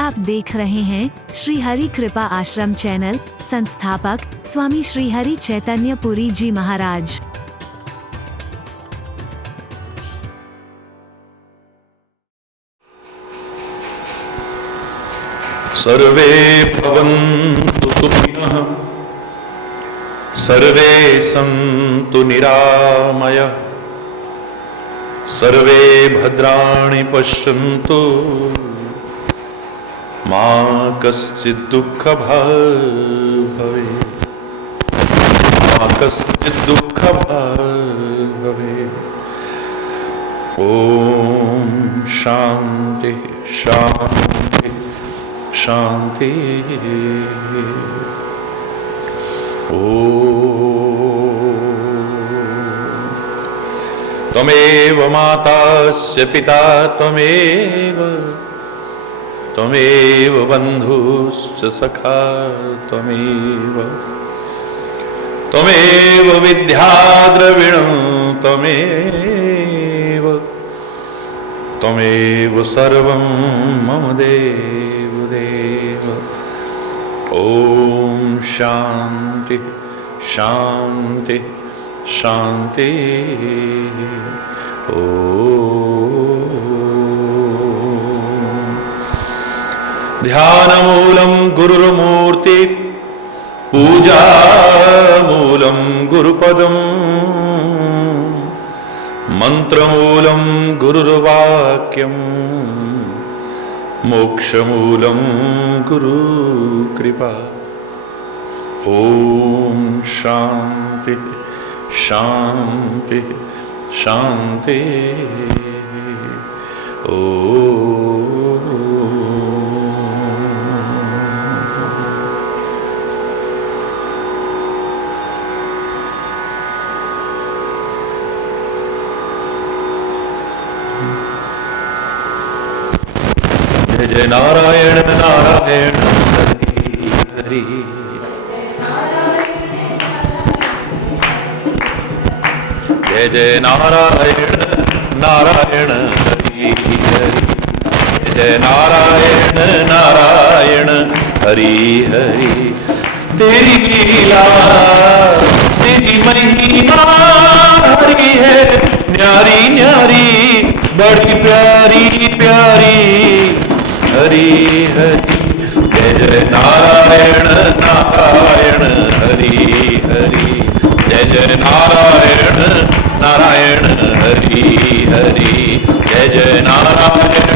आप देख रहे हैं श्री हरि कृपा आश्रम चैनल। संस्थापक स्वामी श्री हरि चैतन्य पुरी जी महाराज। सर्वे भवन्तु सुखिनः, सर्वे सन्तु निरामयाः, सर्वे भद्राणि पश्यन्तु, मा कश्चित् दुःखभाग् भवेत्, मा कश्चित् दुःखभाग् भवेत्। ॐ शान्ति शान्ति शान्ति। त्वमेव मातास्य पिता त्वमेव बन्धुश्च सखा त्वमेव विद्या द्रविणं त्वमेव सर्वं मम देव। ॐ शान्ति शान्ति शान्ति। ध्यानमूलं गुरुर्मूर्ति, पूजामूलं गुरुपदम्, मन्त्रमूलं गुरुर्वाक्यम्, मोक्षमूलं गुरुकृपा। ॐ शान्ति शान्ति शान्ति। जय जय नारायण नारायण हरि हरि। जय जय नारायण नारायण हरि हरि। जय जय नारायण नारायण हरि हरि। तेरी लीला तेरी महिमा हरि है, न्यारी न्यारी बड़ी प्यारी प्यारी हरि हरि। जय जय नारायण नारायण हरि हरि। जय जय नारायण नारायण हरि हरि। जय जय नारायण।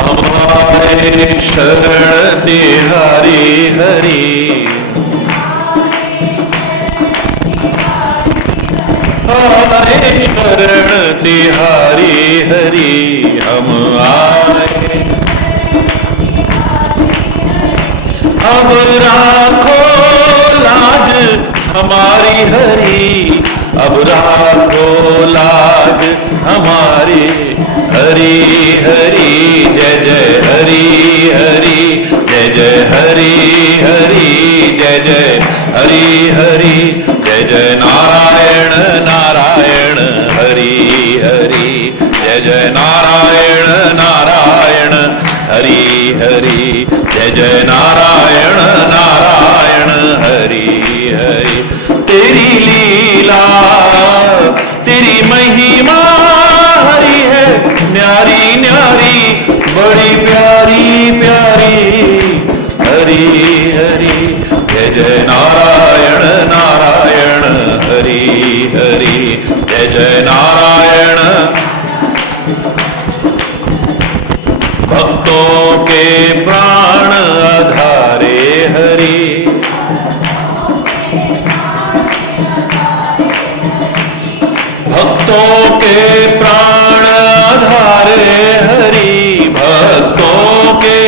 हमारे शरण तिहारी हरि, हमारे शरण तिहारी हरि। हम आए अब राखो लाज हमारी हरि, अब राखो लाज हमारी हरि हरि। जय जय हरि हरि। जय जय हरि हरि। जय जय हरि हरि। जय जय नारायण नारायण हरि हरि। जय जय नारायण नारायण हरि हरि। जय जय नारायण नारायण हरि हरि। तेरी लीला तेरी महिमा हरि है, न्यारी न्यारी बड़ी प्यारी प्यारी हरि हरि। जय जय नारायण नारायण हरि हरि। जय जय नारायण। भक्तों के प्राण आधारे हरि, भक्तों के प्राण आधारे हरि, भक्तों के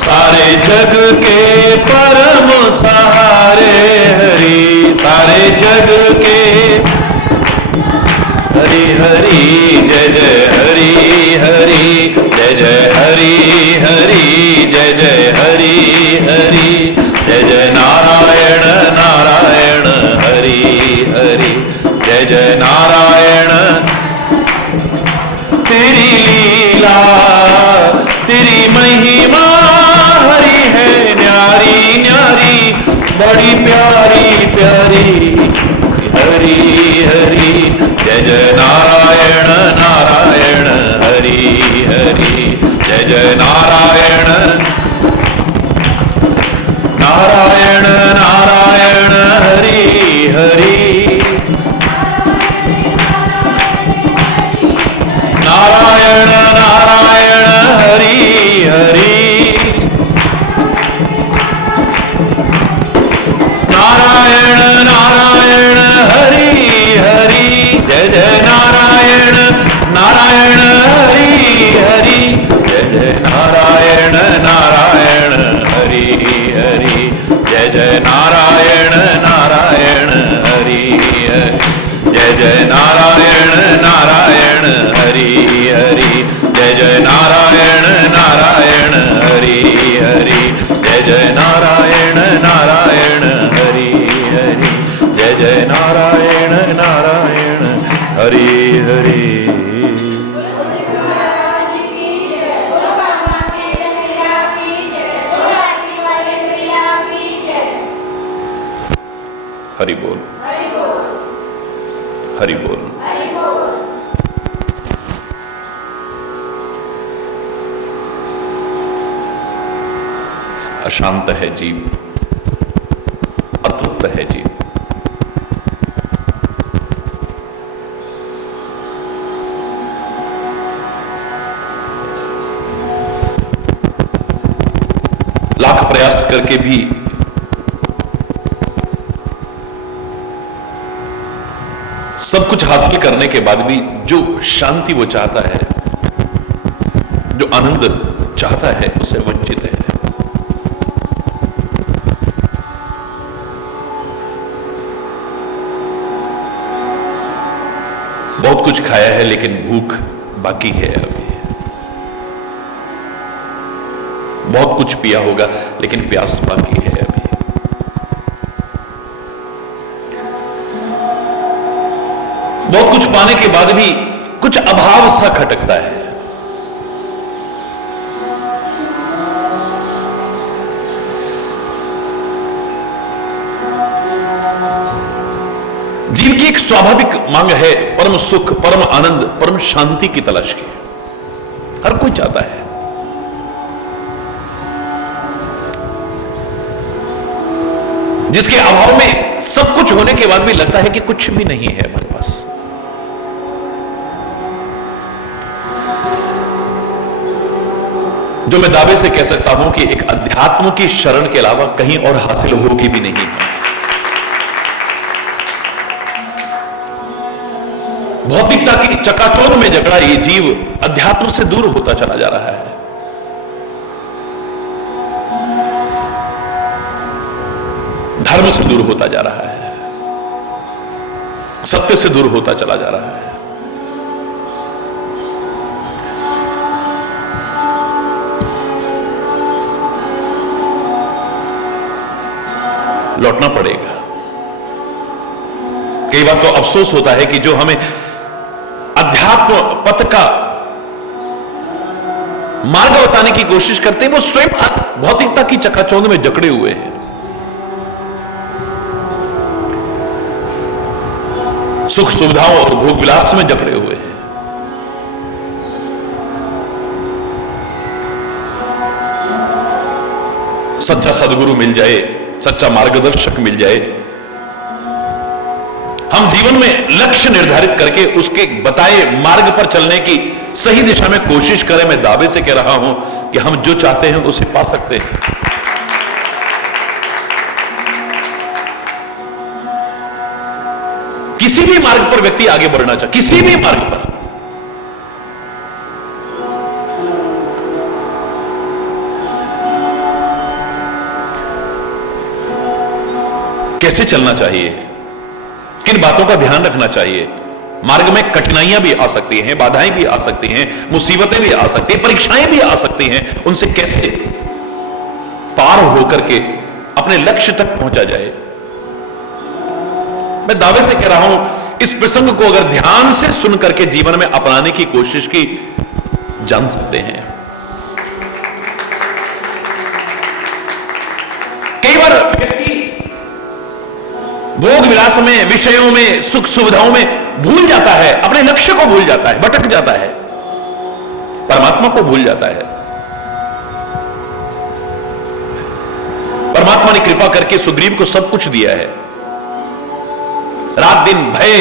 सारे जग के परम सहारे हरि, सारे जग के हरि हरि। जय जय हरि हरि। जय जय हरि हरि। जय जय हरि हरि। जय जय नारायण नारायण हरि हरि। जय जय नारायण तेरी लीला, तेरी महिमा हरि है न्यारी न्यारी, बड़ी प्यारी प्यारी। हरि हरि जय जय नारायण नारायण हरि हरि, जय जय नारायण नारायण नारायण हरि हरि, नारायण नारायण हरि हरि, नारायण नारायण हरि हरि, जय जय नारायण नारायण हरि हरि, जय जय नारायण नारायण हरि हरि, जय जय नारायण नारायण हरि हरि, जय जय नारायण नारायण हरि हरि, जय जय नारायण नारायण हरि हरि, जय जय नारायण नारायण हरि हरि, जय जय नारायण नारायण हरि हरि। हरि बोल हरि बोल। अशांत है जीव, अतृप्त है जीव। लाख प्रयास करके भी सब कुछ हासिल करने के बाद भी जो शांति वो चाहता है, जो आनंद चाहता है, उसे वंचित है। बहुत कुछ खाया है लेकिन भूख बाकी है अभी। बहुत कुछ पिया होगा लेकिन प्यास बाकी है अभी। बहुत कुछ पाने के बाद भी कुछ अभाव सा खटकता है। जीव की एक स्वाभाविक मांग है परम सुख, परम आनंद, परम शांति की तलाश की। हर कोई चाहता है। जिसके अभाव में सब कुछ होने के बाद भी लगता है कि कुछ भी नहीं है हमारे पास। जो मैं दावे से कह सकता हूं कि एक अध्यात्म की शरण के अलावा कहीं और हासिल होगी भी नहीं है। भौतिकता की चकाचौंध में जकड़ा ये जीव अध्यात्म से दूर होता चला जा रहा है। धर्म से दूर होता जा रहा है, सत्य से दूर होता चला जा रहा है। लौटना पड़ेगा। कई बार तो अफसोस होता है कि जो हमें अध्यात्म पथ का मार्ग बताने की कोशिश करते हैं वो स्वयं भौतिकता की चकाचौंध में जकड़े हुए हैं। सुख सुविधाओं और भोग विलास में जकड़े हुए हैं। सच्चा सदगुरु मिल जाए, सच्चा मार्गदर्शक मिल जाए, हम जीवन में लक्ष्य निर्धारित करके उसके बताए मार्ग पर चलने की सही दिशा में कोशिश करें। मैं दावे से कह रहा हूं कि हम जो चाहते हैं उसे पा सकते हैं। किसी भी मार्ग पर व्यक्ति आगे बढ़ना चाहे, किसी भी मार्ग पर, कैसे चलना चाहिए, किन बातों का ध्यान रखना चाहिए। मार्ग में कठिनाइयां भी आ सकती हैं, बाधाएं भी आ सकती हैं, मुसीबतें भी आ सकती हैं, परीक्षाएं भी आ सकती हैं। उनसे कैसे पार होकर के अपने लक्ष्य तक पहुंचा जाए। मैं दावे से कह रहा हूं, इस प्रसंग को अगर ध्यान से सुन करके जीवन में अपनाने की कोशिश की जान सकते हैं। कई बार व्यक्ति भोग विलास में, विषयों में, सुख सुविधाओं में भूल जाता है, अपने लक्ष्य को भूल जाता है, भटक जाता है, परमात्मा को भूल जाता है। परमात्मा ने कृपा करके सुग्रीव को सब कुछ दिया है। रात दिन भय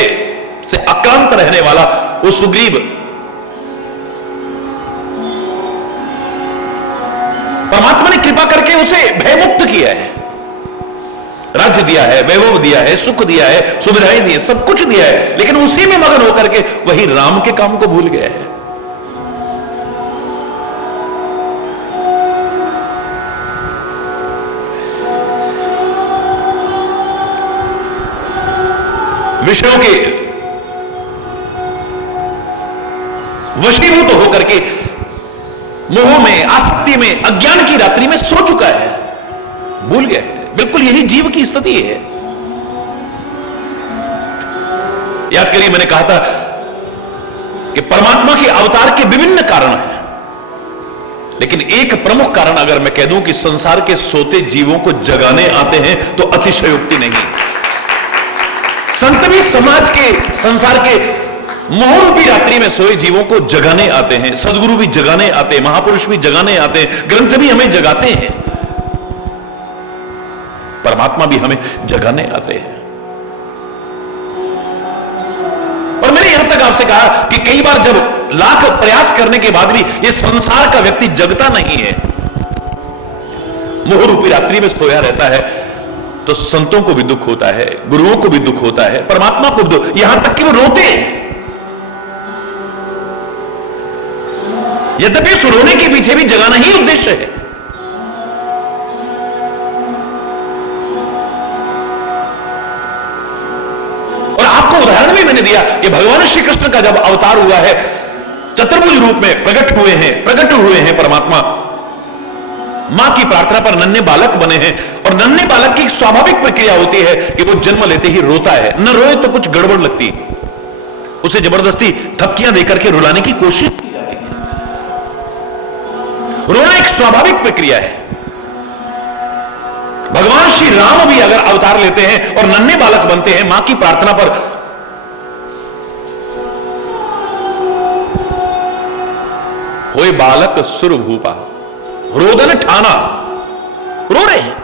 से आक्रांत रहने वाला वो सुग्रीव परमात्मा ने कृपा करके उसे भयमुक्त किया है, राज्य दिया है, वैभव दिया है, सुख दिया है, सुविधाएं दी है, सब कुछ दिया है, लेकिन उसी में मगन होकर के वही राम के काम को भूल गया है। विषयों के वशीभूत होकर के मोह में, आसक्ति में, अज्ञान की रात्रि में सो चुका है, भूल गया है। बिल्कुल यही जीव की स्थिति है। याद करिए, मैंने कहा था कि परमात्मा के अवतार के विभिन्न कारण हैं, लेकिन एक प्रमुख कारण अगर मैं कह दूं कि संसार के सोते जीवों को जगाने आते हैं तो अतिशयोक्ति नहीं। संत भी समाज के, संसार के मोहरूपी रात्रि में सोए जीवों को जगाने आते हैं, सदगुरु भी जगाने आते हैं, महापुरुष भी जगाने आते हैं, ग्रंथ भी हमें जगाते हैं, परमात्मा भी हमें जगाने आते हैं। और मैंने यहां तक आपसे कहा कि कई बार जब लाख प्रयास करने के बाद भी ये संसार का व्यक्ति जगता नहीं है, मोहरूपी रात्रि में सोया रहता है, तो संतों को भी दुख होता है, गुरुओं को भी दुख होता है, परमात्मा को भी दुख, यहां तक कि वो रोते हैं। यद्यपि उस रोने के पीछे भी जगाना ही उद्देश्य है। और आपको उदाहरण भी मैंने दिया कि भगवान श्री कृष्ण का जब अवतार हुआ है, चतुर्भुज रूप में प्रकट हुए हैं परमात्मा, मां की प्रार्थना पर नन्हे बालक बने हैं, और नन्हे बालक की एक स्वाभाविक प्रक्रिया होती है कि वो जन्म लेते ही रोता है, न रोए तो कुछ गड़बड़ लगती है, उसे जबरदस्ती थपकियां देकर के रुलाने की कोशिश की जाती है। रोना एक स्वाभाविक प्रक्रिया है। भगवान श्री राम भी अगर अवतार लेते हैं और नन्हे बालक बनते हैं मां की प्रार्थना पर, होए बालक सुर भूपा, रोदन ठाना, रो रहे हैं।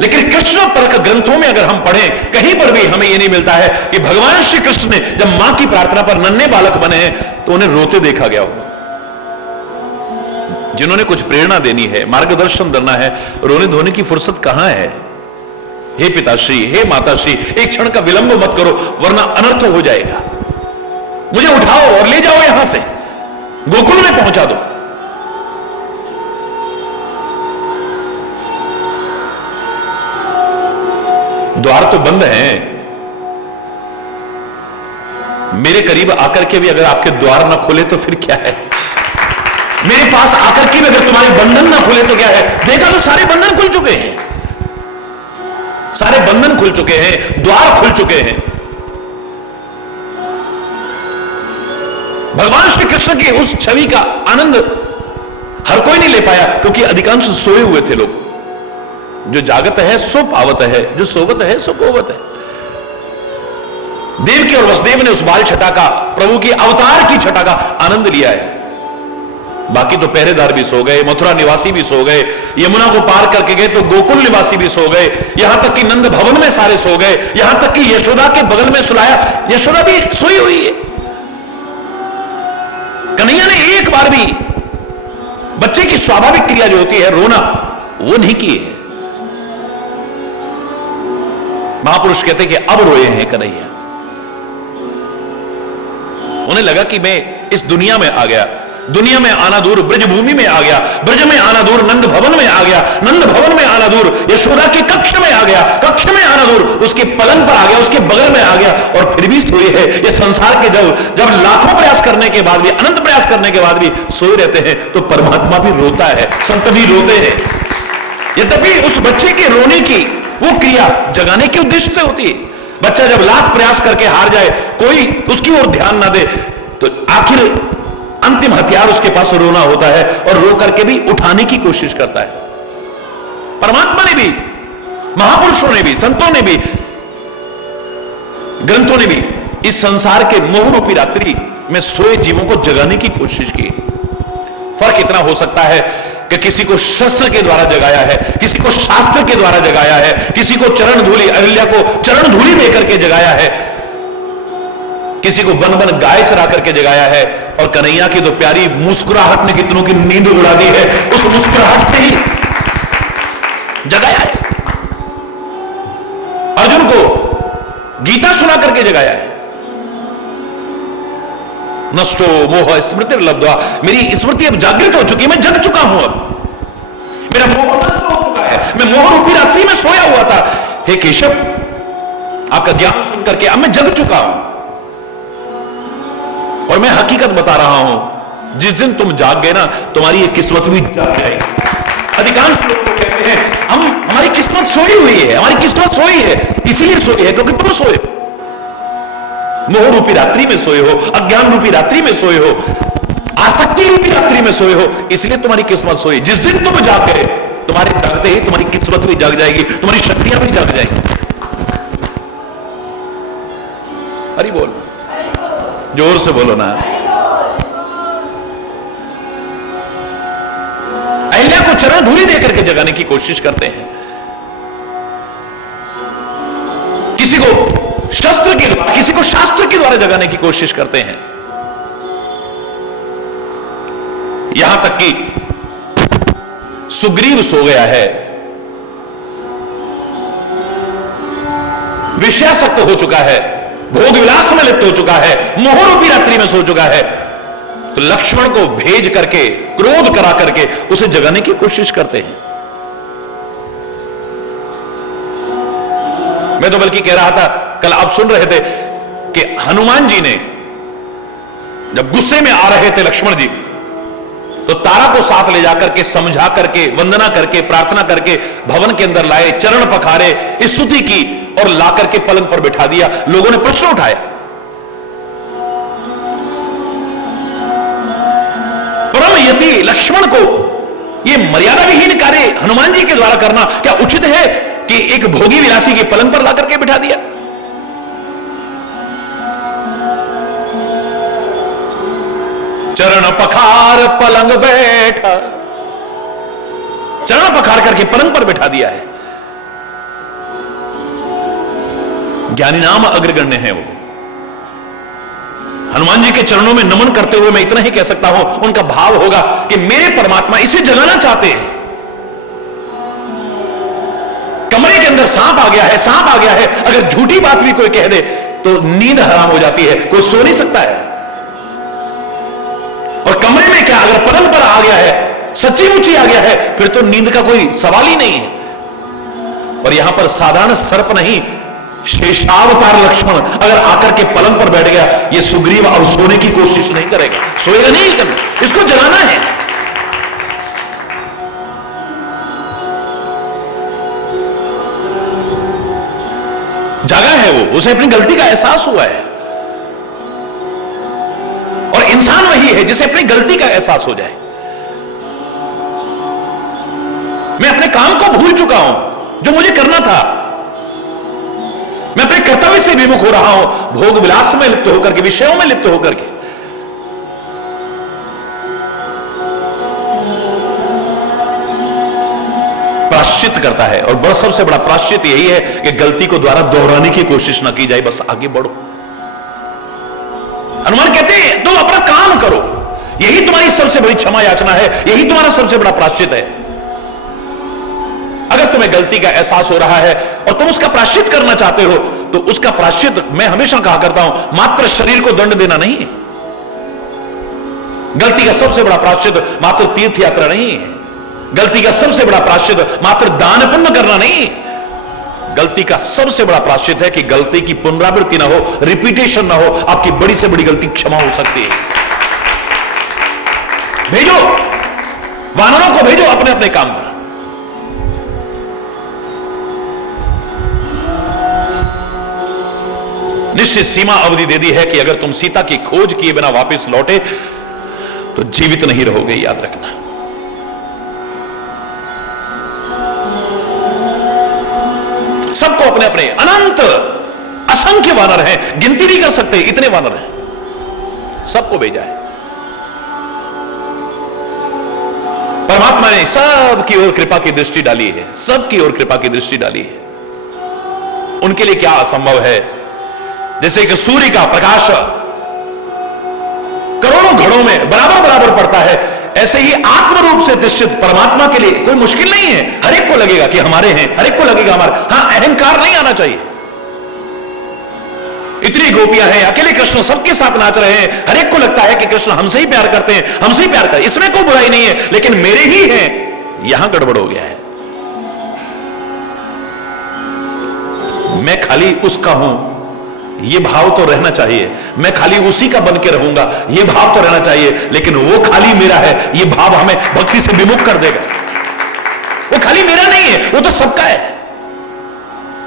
लेकिन कृष्ण परक ग्रंथों में अगर हम पढ़ें, कहीं पर भी हमें यह नहीं मिलता है कि भगवान श्री कृष्ण ने जब मां की प्रार्थना पर नन्हे बालक बने हैं तो उन्हें रोते देखा गया हो। जिन्होंने कुछ प्रेरणा देनी है, मार्गदर्शन करना है, रोने धोने की फुर्सत कहां है? हे पिताश्री, हे माताश्री, एक क्षण का विलंब मत करो, वरना अनर्थ हो जाएगा। मुझे उठाओ और ले जाओ, यहां से गोकुल में पहुंचा दो। द्वार तो बंद हैं, मेरे करीब आकर के भी अगर आपके द्वार ना खुले तो फिर क्या है? मेरे पास आकर के भी अगर तुम्हारे बंधन ना खुले तो क्या है? देखा तो सारे बंधन खुल चुके हैं, सारे बंधन खुल चुके हैं, द्वार खुल चुके हैं। भगवान श्री कृष्ण की उस छवि का आनंद हर कोई नहीं ले पाया, क्योंकि अधिकांश सोए हुए थे लोग। जो जागत है सो पावत है, जो सोवत है सो पोवत है। देवकी और वसुदेव ने उस बाल छटा का, प्रभु की अवतार की छटा का आनंद लिया है। बाकी तो पहरेदार भी सो गए, मथुरा निवासी भी सो गए, यमुना को पार करके गए तो गोकुल निवासी भी सो गए, यहां तक कि नंद भवन में सारे सो गए, यहां तक कि यशोदा के बगल में सुलाया यशोदा भी सोई हुई है। कन्हैया ने एक बार भी बच्चे की स्वाभाविक क्रिया जो होती है रोना, वो नहीं की है। महापुरुष कहते कि अब रोए हैं कन्हैया। उन्हें लगा कि मैं इस दुनिया में आ गया, दुनिया में आना दूर ब्रज भूमि में आ गया, ब्रज में आना दूर नंद भवन में आ गया, नंद भवन में आना दूर यशोदा के कक्ष में आ गया, कक्ष में आना दूर उसके पलंग पर आ गया, उसके बगल में आ गया, और फिर भी सोए है। ये संसार के जब लाखों प्रयास करने के बाद भी, अनंत प्रयास करने के बाद भी सोए रहते हैं, तो परमात्मा भी रोता है, संत भी रोते हैं। यद्यपि उस बच्चे के रोने की वो क्रिया जगाने के उद्देश्य से होती है। बच्चा जब लाख प्रयास करके हार जाए, कोई उसकी ओर ध्यान ना दे, तो आखिर अंतिम हथियार उसके पास रोना होता है, और रो करके भी उठाने की कोशिश करता है। परमात्मा ने भी, महापुरुषों ने भी, संतों ने भी, ग्रंथों ने भी इस संसार के मोह रूपी रात्रि में सोए जीवों को जगाने की कोशिश की। फर्क इतना हो सकता है कि किसी को शस्त्र के द्वारा जगाया है, किसी को शास्त्र के द्वारा जगाया है, किसी को चरण धूलि, अहिल्या को चरण धूलि देकर के जगाया है, किसी को बन बन गाय चरा करके जगाया है, और कन्हैया की तो प्यारी मुस्कुराहट ने कितनों की नींद उड़ा दी है, उस मुस्कुराहट से ही जगाया है। अर्जुन को गीता सुना करके जगाया है। नष्टो मोह स्मृति लब्ध्वा, मेरी स्मृति अब जागृत हो चुकी है, मैं जग चुका हूं, अब मेरा मोह नष्ट हो चुका है, मैं मोह रूपी रात्रि में सोया हुआ था। हे केशव, आपका ज्ञान सुन करके अब मैं जग चुका हूं, और मैं हकीकत बता रहा हूं, जिस दिन तुम जाग गए ना, तुम्हारी ये किस्मत भी जाग जाएगी। अधिकांश लोग तो कहते हैं हमारी किस्मत सोई हुई है, हमारी किस्मत सोई है, इसीलिए सोई है क्योंकि तुम सोए, मोह रूपी रात्रि में सोए हो, अज्ञान रूपी रात्रि में सोए हो, आसक्ति रूपी रात्रि में सोए हो, इसलिए तुम्हारी किस्मत सोई। जिस दिन तुम जाग गए, तुम्हारे जागते ही तुम्हारी किस्मत भी जाग जाएगी, तुम्हारी शक्तियां भी जाग जाएंगी। हरि बोल, जोर से बोलो ना। अहिल्या को चरण धूलि देकर के जगाने की कोशिश करते हैं, किसी को शस्त्र के द्वारा, किसी को शास्त्र के द्वारा जगाने की कोशिश करते हैं, यहां तक कि सुग्रीव सो गया है, विषयासक्त हो चुका है, भोग विलास में लिप्त हो चुका है, मोह रूपी रात्रि में सो चुका है, तो लक्ष्मण को भेज करके, क्रोध करा करके उसे जगाने की कोशिश करते हैं। मैं तो बल्कि कह रहा था, कल आप सुन रहे थे कि हनुमान जी ने जब गुस्से में आ रहे थे लक्ष्मण जी, तो तारा को साथ ले जाकर के, समझा करके, वंदना करके, प्रार्थना करके भवन के अंदर लाए, चरण पखारे, स्तुति की और ला करके पलंग पर बिठा दिया। लोगों ने प्रश्न उठाया, परम यति लक्ष्मण को यह मर्यादा विहीन कार्य हनुमान जी के द्वारा करना क्या उचित है कि एक भोगी विलासी की पलंग पर ला करके बिठा दिया? चरण पखार पलंग बैठा, चरण पखार करके पलंग पर बिठा दिया है। ज्ञानी नाम अग्रगण्य है वो। हनुमान जी के चरणों में नमन करते हुए मैं इतना ही कह सकता हूं, उनका भाव होगा कि मेरे परमात्मा इसे जगाना चाहते हैं। कमरे के अंदर सांप आ गया है, सांप आ गया है, अगर झूठी बात भी कोई कह दे तो नींद हराम हो जाती है, कोई सो नहीं सकता है। और कमरे में क्या, अगर पलंग पर आ गया है, सच्ची मुच्ची आ गया है, फिर तो नींद का कोई सवाल ही नहीं है। और यहां पर साधारण सर्प नहीं, शेषावतार लक्ष्मण अगर आकर के पलंग पर बैठ गया, ये सुग्रीव अब सोने की कोशिश नहीं करेगा, सोएगा नहीं कभी, इसको जगाना है। जागा है वो, उसे अपनी गलती का एहसास हुआ है। और इंसान वही है जिसे अपनी गलती का एहसास हो जाए। मैं अपने काम को भूल चुका हूं जो मुझे करना था, मैं अपने कर्तव्य से विमुख हो रहा हूं, भोग विलास में लिप्त होकर के, विषयों में लिप्त होकर के। प्राश्चित करता है, और बड़ा सबसे बड़ा प्राश्चित यही है कि गलती को द्वारा दोहराने की कोशिश ना की जाए, बस आगे बढ़ो। हनुमान कहते हैं तुम अपना काम करो, यही तुम्हारी सबसे बड़ी क्षमा याचना है, यही तुम्हारा सबसे बड़ा प्राश्चित है। अगर तुम्हें गलती का एहसास हो रहा है और तुम उसका प्राश्चित करना चाहते हो, तो उसका प्राश्चित, मैं हमेशा कहा करता हूं, मात्र शरीर को दंड देना नहीं है। गलती का सबसे बड़ा प्राश्चित मात्र तीर्थ यात्रा नहीं है। गलती का सबसे बड़ा प्राश्चित मात्र दान पुण्य करना नहीं। गलती का सबसे बड़ा प्राश्चित है कि गलती की पुनरावृत्ति ना हो, रिपीटेशन ना हो। आपकी बड़ी से बड़ी गलती क्षमा हो सकती है। भेजो वानरों को, भेजो अपने अपने काम पर। निश्चित सीमा अवधि दे दी है कि अगर तुम सीता की खोज किए बिना वापस लौटे तो जीवित नहीं रहोगे, याद रखना। सबको अपने अपने अनंत असंख्य वानर हैं, गिनती नहीं कर सकते, इतने वानर हैं, सबको भेजा है। परमात्मा ने सबकी ओर कृपा की दृष्टि डाली है, सबकी ओर कृपा की दृष्टि डाली है। उनके लिए क्या असंभव है? जैसे कि सूर्य का प्रकाश करोड़ों घड़ों में बराबर बराबर पड़ता है, ऐसे ही आत्म रूप से अधिष्ठित परमात्मा के लिए कोई मुश्किल नहीं है। हर एक को लगेगा कि हमारे हैं, हर एक को लगेगा हमारे। हां, अहंकार नहीं आना चाहिए। इतनी गोपियां हैं, अकेले कृष्ण सबके साथ नाच रहे हैं, हर एक को लगता है कि कृष्ण हमसे ही प्यार करते हैं, हमसे ही प्यार करते हैं, इसमें कोई बुराई नहीं है, लेकिन मेरे ही हैं, यहां गड़बड़ हो गया है। मैं खाली उसका हूं, यह भाव तो रहना चाहिए। मैं खाली उसी का बन के रहूंगा, यह भाव तो रहना चाहिए, लेकिन वो खाली मेरा है, यह भाव हमें भक्ति से विमुख कर देगा। वो खाली मेरा नहीं है, वो तो सबका है।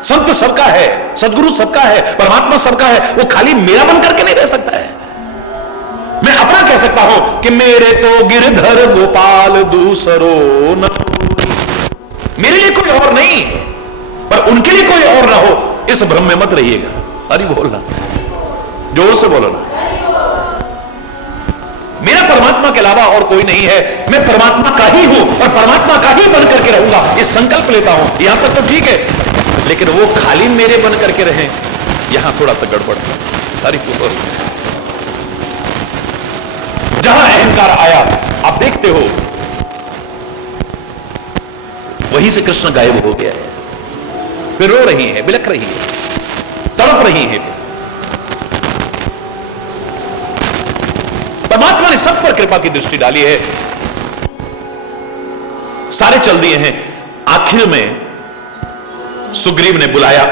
संत सबका है, सदगुरु सबका है, परमात्मा सबका है। वो खाली मेरा बन करके नहीं रह सकता है। मैं अपना कह सकता हूं कि मेरे तो गिरधर गोपाल दूसरो न, मेरे लिए कोई और नहीं, पर उनके लिए कोई और ना हो, इस भ्रम में मत रहिएगा। अरे बोलना, जोर से बोलो ना। मेरा परमात्मा के अलावा और कोई नहीं है, मैं परमात्मा का ही हूं और परमात्मा का ही बन करके रहूंगा, ये संकल्प लेता हूं। यहां तक तो ठीक है, लेकिन वो खाली मेरे बन करके रहें, यहां थोड़ा सा गड़बड़ है। अरे बोल, जहां अहंकार आया, आप देखते हो वहीं से कृष्ण गायब हो गया है। फिर रो रही है, बिलख रही है, तड़प रही है। परमात्मा ने सब पर कृपा की दृष्टि डाली है, सारे चल दिए हैं। आखिर में सुग्रीव ने बुलाया,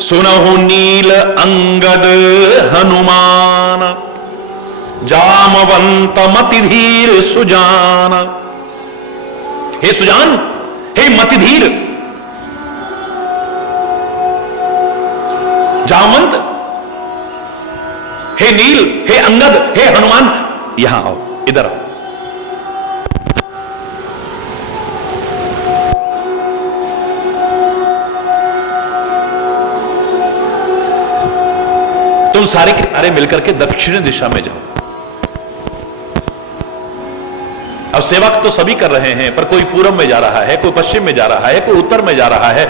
सुनहु नील अंगद हनुमान, जामवंत मतिधीर सुजान। हे सुजान, हे मतिधीर, जामवंत, हे नील, हे अंगद, हे हनुमान, यहां आओ, इधर आओ। तुम सारे के सारे मिलकर के दक्षिण दिशा में जाओ। अब सेवा तो सभी कर रहे हैं, पर कोई पूर्व में जा रहा है, कोई पश्चिम में जा रहा है, कोई उत्तर में जा रहा है।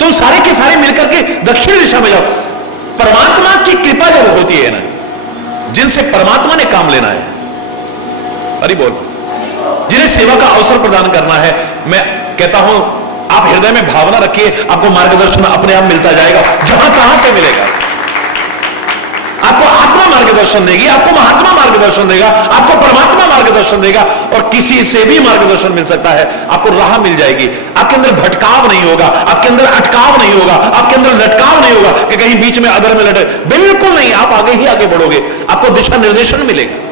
तुम सारे के सारे मिलकर के दक्षिण दिशा में जाओ। परमात्मा की कृपा जब होती है ना, जिनसे परमात्मा ने काम लेना है, अरे बोल, जिन्हें सेवा का अवसर प्रदान करना है, मैं कहता हूं आप हृदय में भावना रखिए, आपको मार्गदर्शन अपने आप मिलता जाएगा। जहां कहां से मिलेगा? आपको आत्मा मार्गदर्शन देगी, आपको महात्मा मार्गदर्शन देगा, आपको परमात्मा मार्गदर्शन देगा, और किसी से भी मार्गदर्शन मिल सकता है। आपको राह मिल जाएगी, आपके अंदर भटकाव नहीं होगा, आपके अंदर अटकाव नहीं होगा, आपके अंदर लटकाव नहीं होगा कि कहीं बीच में अदर में लटक, बिल्कुल नहीं। आप आगे ही आगे बढ़ोगे, आपको दिशा निर्देशन मिलेगा।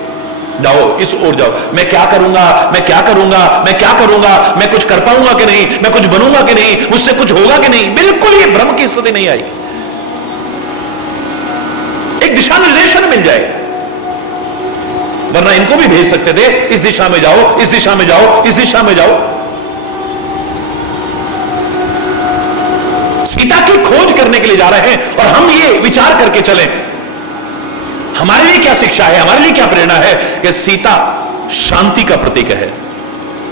जाओ, इस ओर जाओ। मैं क्या करूंगा, मैं क्या करूंगा, मैं क्या करूंगा, मैं कुछ कर पाऊंगा कि नहीं, मैं कुछ बनूंगा कि नहीं, मुझसे कुछ होगा कि नहीं, बिल्कुल ये भ्रम की स्थिति नहीं आई। एक दिशा निर्देशन मिल जाए, वरना इनको भी भेज सकते थे, इस दिशा में जाओ, इस दिशा में जाओ, इस दिशा में जाओ। सीता की खोज करने के लिए जा रहे हैं, और हम ये विचार करके चलें, हमारे लिए क्या शिक्षा है, हमारे लिए क्या प्रेरणा है कि सीता शांति का प्रतीक है,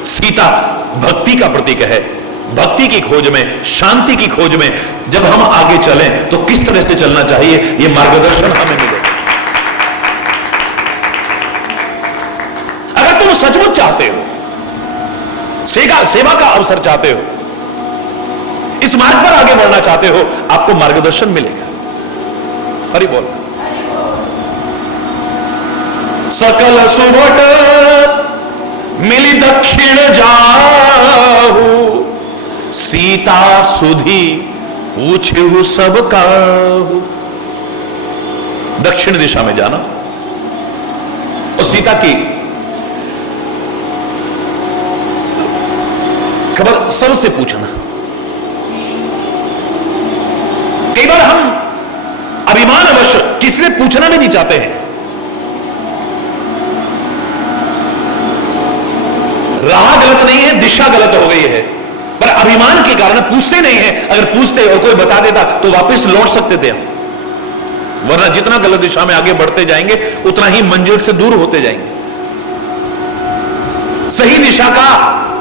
सीता भक्ति का प्रतीक है। भक्ति की खोज में, शांति की खोज में जब हम आगे चलें तो किस तरह से चलना चाहिए, यह मार्गदर्शन हमें मिलेगा। अगर तुम सचमुच चाहते हो, सेवा का अवसर चाहते हो, इस मार्ग पर आगे बढ़ना चाहते हो, आपको मार्गदर्शन मिलेगा। हरि बोल। सकल सुभट मिली दक्षिण जाहु, सीता सुधी पूछहु सब काहू। दक्षिण दिशा में जाना और सीता की खबर सबसे पूछना। कई बार हम अभिमानवश किसी से पूछना भी नहीं चाहते हैं। राह गलत नहीं है, दिशा गलत हो गई है, पर अभिमान के कारण पूछते नहीं है। अगर पूछते और कोई बता देता तो वापस लौट सकते थे हम, वरना जितना गलत दिशा में आगे बढ़ते जाएंगे उतना ही मंजिल से दूर होते जाएंगे। सही दिशा का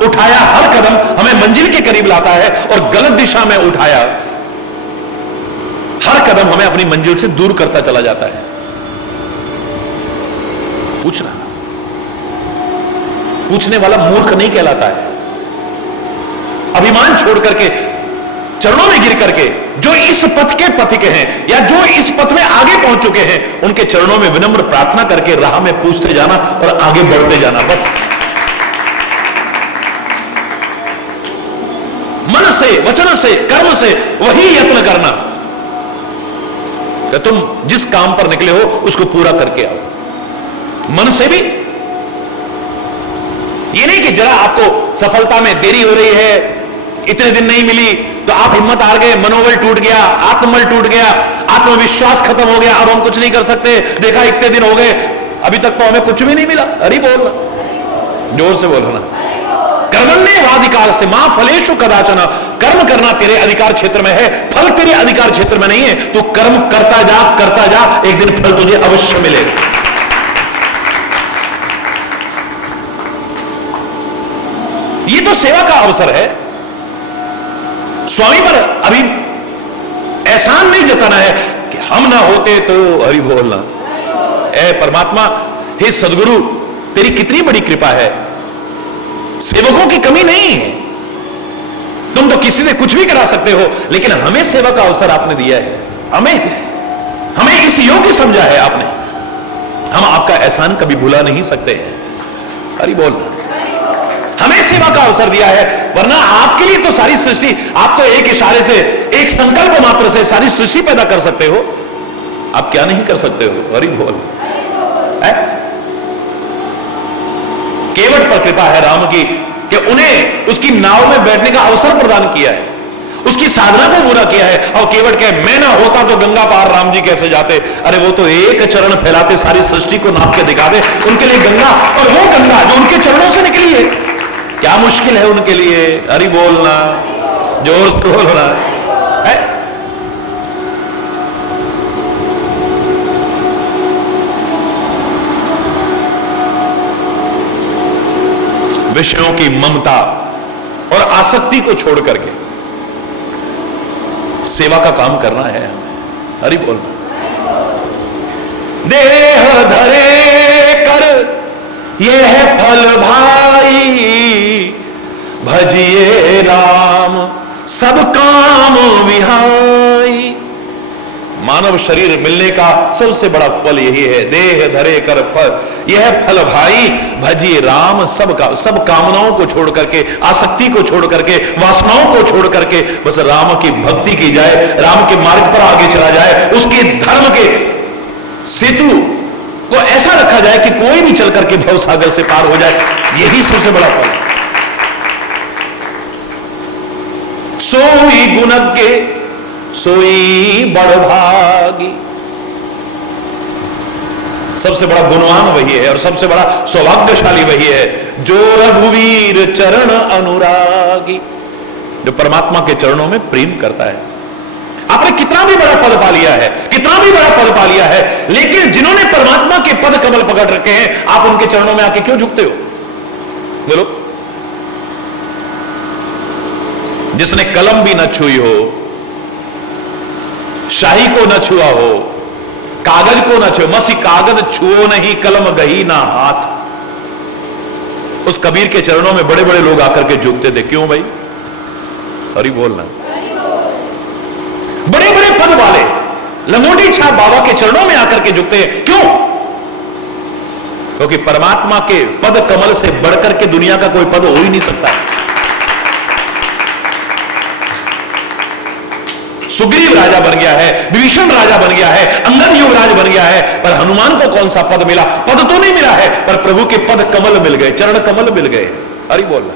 उठाया हर कदम हमें मंजिल के करीब लाता है, और गलत दिशा में उठाया हर कदम हमें अपनी मंजिल से दूर करता चला जाता है। पूछने वाला मूर्ख नहीं कहलाता है। अभिमान छोड़ करके, चरणों में गिर करके, जो इस पथ के पथिक हैं या जो इस पथ में आगे पहुंच चुके हैं, उनके चरणों में विनम्र प्रार्थना करके राह में पूछते जाना और आगे बढ़ते जाना, बस। मन से, वचन से, कर्म से वही यत्न करना कि तुम जिस काम पर निकले हो उसको पूरा करके आओ। मन से भी, ये नहीं कि जरा आपको सफलता में देरी हो रही है, इतने दिन नहीं मिली तो आप हिम्मत हार गए, मनोबल टूट गया, आत्मबल टूट गया, आत्मविश्वास खत्म हो गया, अब हम कुछ नहीं कर सकते, देखा इतने दिन हो गए अभी तक तो हमें कुछ भी नहीं मिला। अरे बोलना, जोर से बोलना। कर्मण्येवाधिकार से मां फलेषु कदाचन, कर्म करना तेरे अधिकार क्षेत्र में है, फल तेरे अधिकार क्षेत्र में नहीं है। तो कर्म करता जा, एक दिन फल तुझे अवश्य मिलेगा। ये तो सेवा का अवसर है। स्वामी पर अभी एहसान नहीं जताना है कि हम ना होते तो, हरि बोलना। ए परमात्मा, हे सदगुरु, तेरी कितनी बड़ी कृपा है, सेवकों की कमी नहीं है। तुम तो किसी से कुछ भी करा सकते हो, लेकिन हमें सेवा का अवसर आपने दिया है, हमें इस योग्य समझा है आपने। हम आपका एहसान कभी भुला नहीं सकते हैं। हरि बोलना। हमें सेवा का अवसर दिया है, वरना आपके लिए तो सारी सृष्टि, आप तो एक इशारे से, एक संकल्प मात्र से सारी सृष्टि पैदा कर सकते हो। आप क्या नहीं कर सकते हो? हरि बोल। केवट पर कृपा है राम की कि उन्हें उसकी नाव में बैठने का अवसर प्रदान किया है, उसकी साधना को पूरा किया है। और केवट कहे मैं ना होता तो गंगा पार राम जी कैसे जाते? अरे वो तो एक चरण फैलाते सारी सृष्टि को नाप के दिखा दे, उनके लिए गंगा, और वो गंगा जो उनके चरणों से निकली है, क्या मुश्किल है उनके लिए? हरि बोलना, जोर से बोलना है। विषयों की ममता और आसक्ति को छोड़ करके सेवा का काम करना है हमें। हरि बोलना। देह धरे कर ये है फल भाई, भजिए राम सब काम विहाई। मानव शरीर मिलने का सबसे बड़ा फल यही है, देह धरे कर फल यह फल भाई, भजिए राम सब कामनाओं को छोड़ करके, आसक्ति को छोड़ करके, वासनाओं को छोड़ करके बस राम की भक्ति की जाए, राम के मार्ग पर आगे चला जाए, उसके धर्म के सेतु को ऐसा रखा जाए कि कोई भी चल करके भव सागर से पार हो जाए। यही सबसे बड़ा फल है। सोई गुणज्ञ सोई बड़ भागी, सबसे बड़ा गुणवान वही है और सबसे बड़ा सौभाग्यशाली वही है जो रघुवीर चरण अनुरागी, जो परमात्मा के चरणों में प्रेम करता है। आपने कितना भी बड़ा पद पा लिया है, कितना भी बड़ा पद पा लिया है, लेकिन जिन्होंने परमात्मा के पद कमल पकड़ रखे हैं, आप उनके चरणों में आके क्यों झुकते हो? बोलो। जिसने कलम भी न छुई हो, शाही को न छुआ हो, कागज को न छुओ, मसी कागज छुओ नहीं कलम गही ना हाथ, उस कबीर के चरणों में बड़े बड़े लोग आकर के झुकते थे। क्यों भाई? हरि बोलना। बड़े बड़े पद वाले लंगोटी छाप बाबा के चरणों में आकर के झुकते हैं। क्यों? क्योंकि परमात्मा के पद कमल से बढ़कर के दुनिया का कोई पद हो ही नहीं सकता। सुग्रीव राजा बन गया है, विभीषण राजा बन गया है, अंगद युवराज बन गया है, पर हनुमान को कौन सा पद मिला? पद तो नहीं मिला है, पर प्रभु के पद कमल मिल गए, चरण कमल मिल गए। हरि बोलना।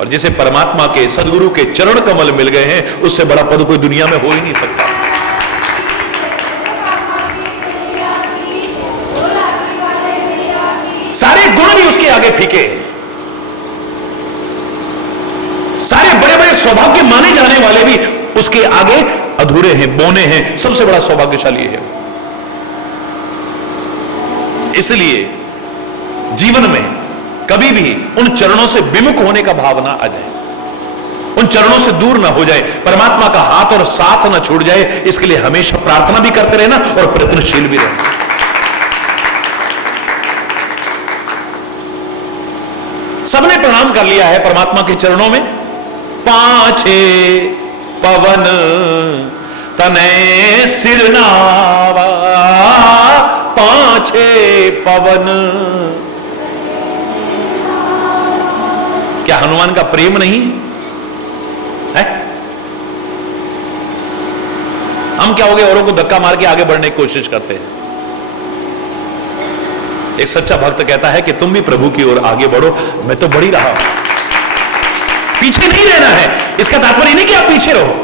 और जिसे परमात्मा के सदगुरु के चरण कमल मिल गए हैं, उससे बड़ा पद कोई दुनिया में हो ही नहीं सकता। सारे गुण भी उसके आगे फीके, सारे बड़े बड़े सौभाग्य माने जाने वाले भी उसके आगे अधूरे हैं, बौने हैं। सबसे बड़ा सौभाग्यशाली है। इसलिए जीवन में कभी भी उन चरणों से विमुख होने का भाव ना आ जाए, उन चरणों से दूर ना हो जाए, परमात्मा का हाथ और साथ ना छूट जाए। इसके लिए हमेशा प्रार्थना भी करते रहना और प्रयत्नशील भी रहना। सबने प्रणाम कर लिया है परमात्मा के चरणों में। पांछे पवन तने सिरनावा, पांछे पवन। क्या हनुमान का प्रेम नहीं है? हम क्या हो गए, औरों को धक्का मार के आगे बढ़ने की कोशिश करते हैं। एक सच्चा भक्त कहता है कि तुम भी प्रभु की ओर आगे बढ़ो, मैं तो बढ़ ही रहा हूं। पीछे नहीं रहना है, इसका तात्पर्य नहीं कि आप पीछे रहो,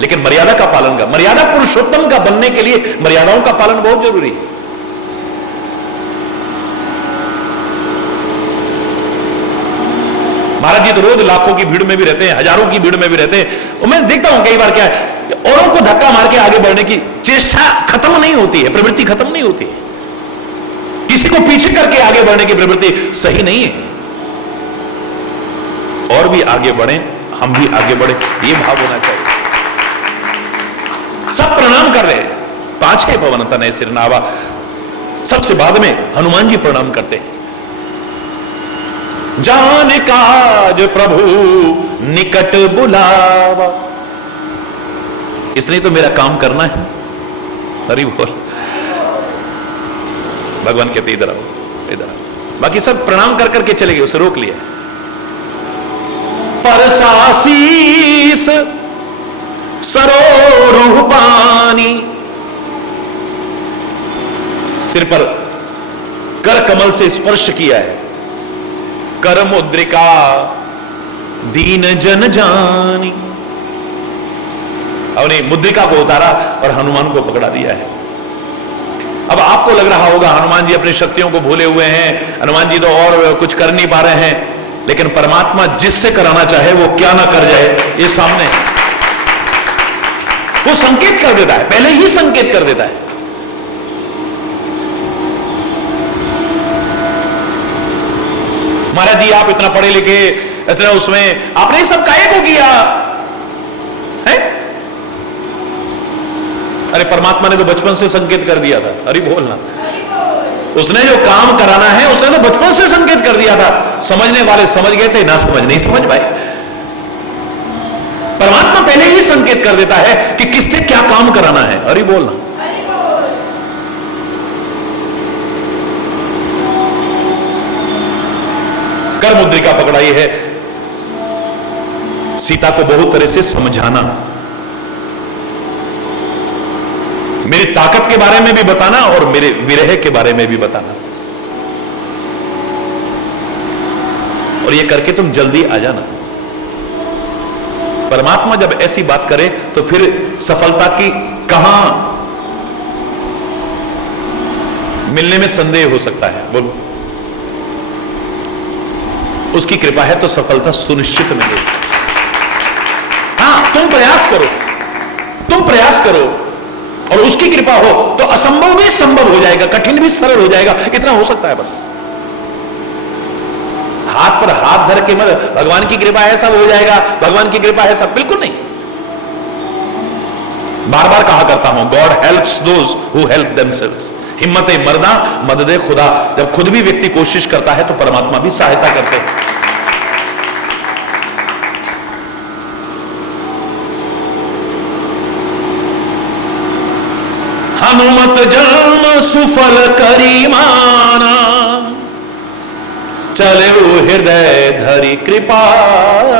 लेकिन मर्यादा का पालन कर। मर्यादा पुरुषोत्तम का बनने के लिए मर्यादाओं का पालन बहुत जरूरी है। महाराज जी तो रोज लाखों की भीड़ में भी रहते हैं, हजारों की भीड़ में भी रहते हैं। और मैं देखता हूं कई बार क्या है, औरों को धक्का मार के आगे बढ़ने की चेष्टा खत्म नहीं होती है, प्रवृत्ति खत्म नहीं होती है। किसी को पीछे करके आगे बढ़ने की प्रवृत्ति सही नहीं है। और भी आगे बढ़े, हम भी आगे बढ़े, ये भाव होना चाहिए। सब प्रणाम कर रहे, पांछे पवन तनय सिरनावा। सबसे बाद में हनुमान जी प्रणाम करते हैं। जान काज प्रभु निकट बुलावा, इसलिए तो मेरा काम करना है। हरि बोल। भगवान कहते इधर आओ, इधर आओ। बाकी सब प्रणाम कर करके चले गए, उसे रोक लिया। परसासीस सरोरुह पानी, सिर पर कर कमल से स्पर्श किया है। कर मुद्रिका दीन जन जानी, अपनी मुद्रिका को उतारा और हनुमान को पकड़ा दिया है। अब आपको लग रहा होगा हनुमान जी अपनी शक्तियों को भूले हुए हैं, हनुमान जी तो और कुछ कर नहीं पा रहे हैं, लेकिन परमात्मा जिससे कराना चाहे वो क्या ना कर जाए, ये सामने है। वो संकेत कर देता है, पहले ही संकेत कर देता है। महाराज जी आप इतना पढ़े लिखे, इतना उसमें आपने सब काहे को किया है? अरे परमात्मा ने तो बचपन से संकेत कर दिया था। अरे बोलना, उसने जो काम कराना है उसने तो बचपन से संकेत कर दिया था। समझने वाले समझ गए थे, ना समझ नहीं समझ पाए। परमात्मा पहले ही संकेत कर देता है कि किससे क्या काम कराना है। अरे बोलना, कर मुद्रिका पकड़ाई है, सीता को बहुत तरह से समझाना, मेरी ताकत के बारे में भी बताना और मेरे विरह के बारे में भी बताना, और ये करके तुम जल्दी आ जाना। परमात्मा जब ऐसी बात करे तो फिर सफलता की कहां मिलने में संदेह हो सकता है? बोलो, उसकी कृपा है तो सफलता सुनिश्चित मिलेगी। हाँ, तुम प्रयास करो, तुम प्रयास करो और उसकी कृपा हो तो असंभव भी संभव हो जाएगा, कठिन भी सरल हो जाएगा। इतना हो सकता है बस। हाथ पर हाथ धर के मत भगवान की कृपा है सब हो जाएगा, भगवान की कृपा है सब, बिल्कुल नहीं। बार बार कहा करता हूं, God helps those who help themselves. हिम्मत मर्दा मदद खुदा। जब खुद भी व्यक्ति कोशिश करता है तो परमात्मा भी सहायता करते हैं। हनुमत जन्म सुफल करी माना, चले हृदय धरी कृपा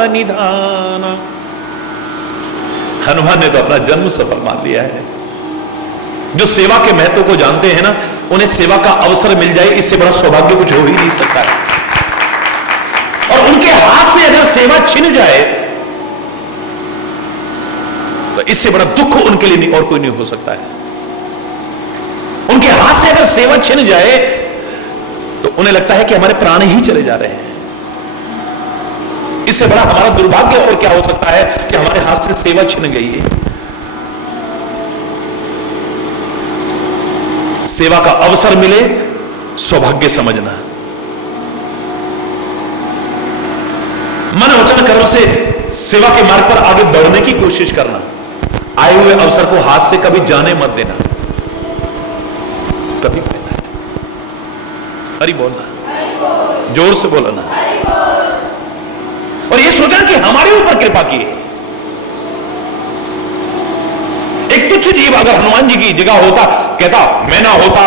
निधाना। हनुमान ने तो अपना जन्म सफल मान लिया है। जो सेवा के महत्व को जानते हैं ना, उन्हें सेवा का अवसर मिल जाए, इससे बड़ा सौभाग्य कुछ हो ही नहीं सकता है। और उनके हाथ से सेवा छिन जाए तो इससे बड़ा दुख उनके लिए नहीं और कोई नहीं हो सकता है। उनके हाथ से अगर सेवा छिन जाए तो उन्हें लगता है कि हमारे प्राण ही चले जा रहे हैं। इससे बड़ा हमारा दुर्भाग्य और क्या हो सकता है कि हमारे हाथ से सेवा छिन गई है। सेवा का अवसर मिले सौभाग्य समझना, मन वचन कर्म से सेवा के मार्ग पर आगे बढ़ने की कोशिश करना, आए हुए अवसर को हाथ से कभी जाने मत देना, तभी फायदा है। हरि बोलना, जोर से बोलना, और यह सोचना कि हमारे ऊपर कृपा की है। एक तुच्छ जीव अगर हनुमान जी की जगह होता, कहता मैं ना होता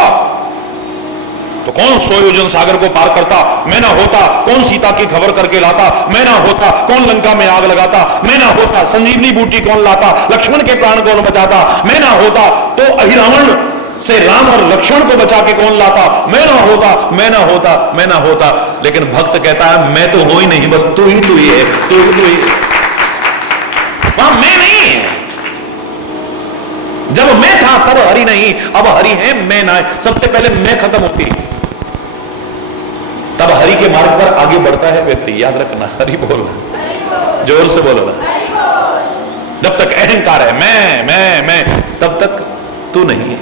तो कौन 100 योजन सागर को पार करता, मैं ना होता कौन सीता की खबर करके लाता, मैं ना होता कौन लंका में आग लगाता, मैं ना होता संजीवनी बूटी कौन लाता, लक्ष्मण के प्राण कौन बचाता, मैं ना होता तो अहिरावण से राम और लक्ष्मण को बचा के कौन लाता, मैं ना होता, मैं ना होता, मैं ना होता। लेकिन भक्त कहता है मैं तो हो ही नहीं, बस तू ही है, तू ही वहां मैं नहीं है। जब मैं था तब हरि नहीं, अब हरि है मैं ना है। सबसे पहले मैं खत्म होती, तब हरि के मार्ग पर आगे बढ़ता है व्यक्ति। याद रखना, हरि बोलना, जोर से बोलना। जब तक अहंकार है मैं तब तक तू नहीं है।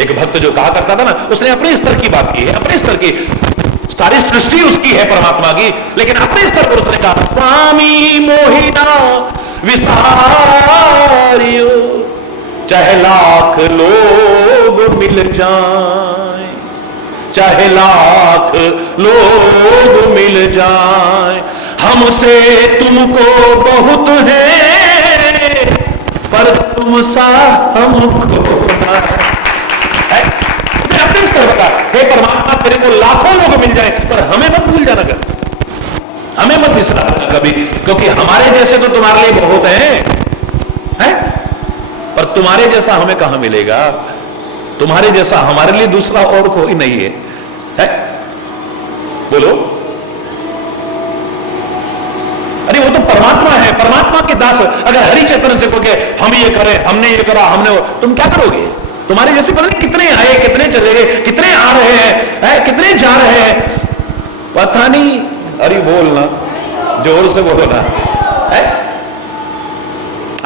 एक भक्त जो कहा करता था ना, उसने अपने स्तर की बात की है, अपने स्तर की, सारी सृष्टि उसकी है परमात्मा की, लेकिन अपने स्तर पर उसने कहा स्वामी मोहिना विसारियो, चाहे लाख लोग मिल जाएं, चाहे लाख लोग मिल जाएं, हमसे तुमको बहुत है पर तुम सा हमको अपने स्तर पर। हे परमात्मा, तेरे को लाखों लोग मिल जाए पर हमें मत भूल जाना कभी, हमें मत बिसराना कभी, क्योंकि हमारे जैसे तो तुम्हारे लिए बहुत हैं, पर तुम्हारे जैसा हमें कहां मिलेगा। तुम्हारे जैसा हमारे लिए दूसरा और कोई नहीं है, बोलो। अरे वो तो परमात्मा है, परमात्मा के दास। अगर हरि चैतन्य से कहोगे हम ये करें, हमने ये करा, हमने, तुम क्या करोगे? तुम्हारे जैसे पता नहीं कितने आए, कितने चले गए, कितने आ रहे हैं, कितने जा रहे हैं, पता नहीं। अरे बोलना, जोर से बोलना है।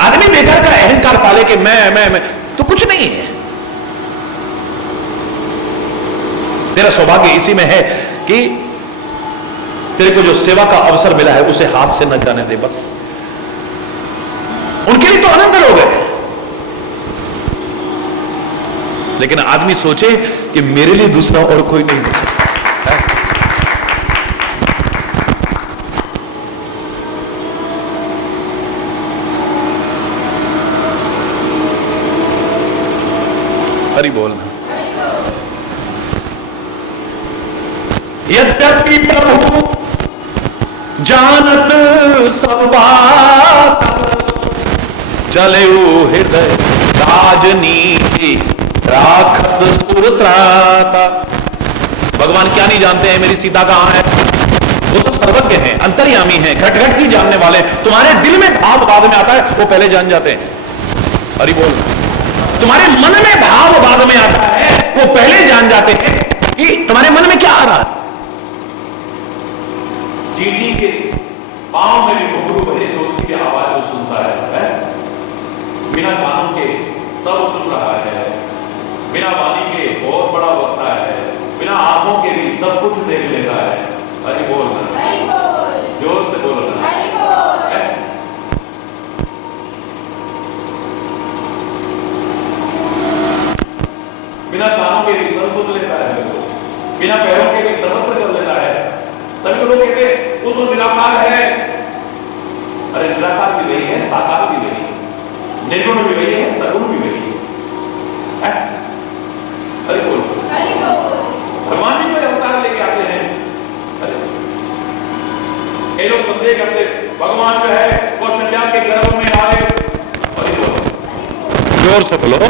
आदमी बेकार का अहंकार पाले कि मैं तो कुछ नहीं है। तेरा सौभाग्य इसी में है कि तेरे को जो सेवा का अवसर मिला है उसे हाथ से न जाने दे, बस। उनके लिए तो अनंत लोग हैं, लेकिन आदमी सोचे कि मेरे लिए दूसरा और कोई नहीं हो सकता। हरि बोलना। यद्यपि प्रभु जानत सब बात, चले हृदय राजनीति राखत सुरत्राता। भगवान क्या नहीं जानते हैं मेरी सीता कहां है? वो तो सर्वज्ञ हैं, अंतर्यामी हैं, घट घट की जानने वाले। तुम्हारे दिल में भाव बाद में आता है, वो पहले जान जाते हैं। हरि बोल। तुम्हारे मन में भाव बाद में आता है, वो पहले जान जाते हैं कि तुम्हारे मन में क्या आ रहा है। चींटी के पांव में भी घुंघरू भरे दोस्ती की आवाज वो सुनता है, बिना कानों के सब सुन रहा है, बिना वाणी के बहुत बड़ा वक्ता है, बिना आंखों के भी सब कुछ देख लेता है। हरि बोलना, जोर से बोलना। बिना कानों के भी सब सुन लेता है, बिना पैरों के भी सर्वत्र चल लेता है। तभी तो लोग कहते वो तो निराकार है। अरे निराकार भी वही है, साकार भी वही है, निर्गुण भी वही है, सगुण भी वही है। अरे बोलो, भगवान भी कोई अवतार लेके आते हैं। अरे ये लोग संदेह करते भगवान जो है कौशल्या के गर्भ में आए। अरे बोलो, जोर से बोलो।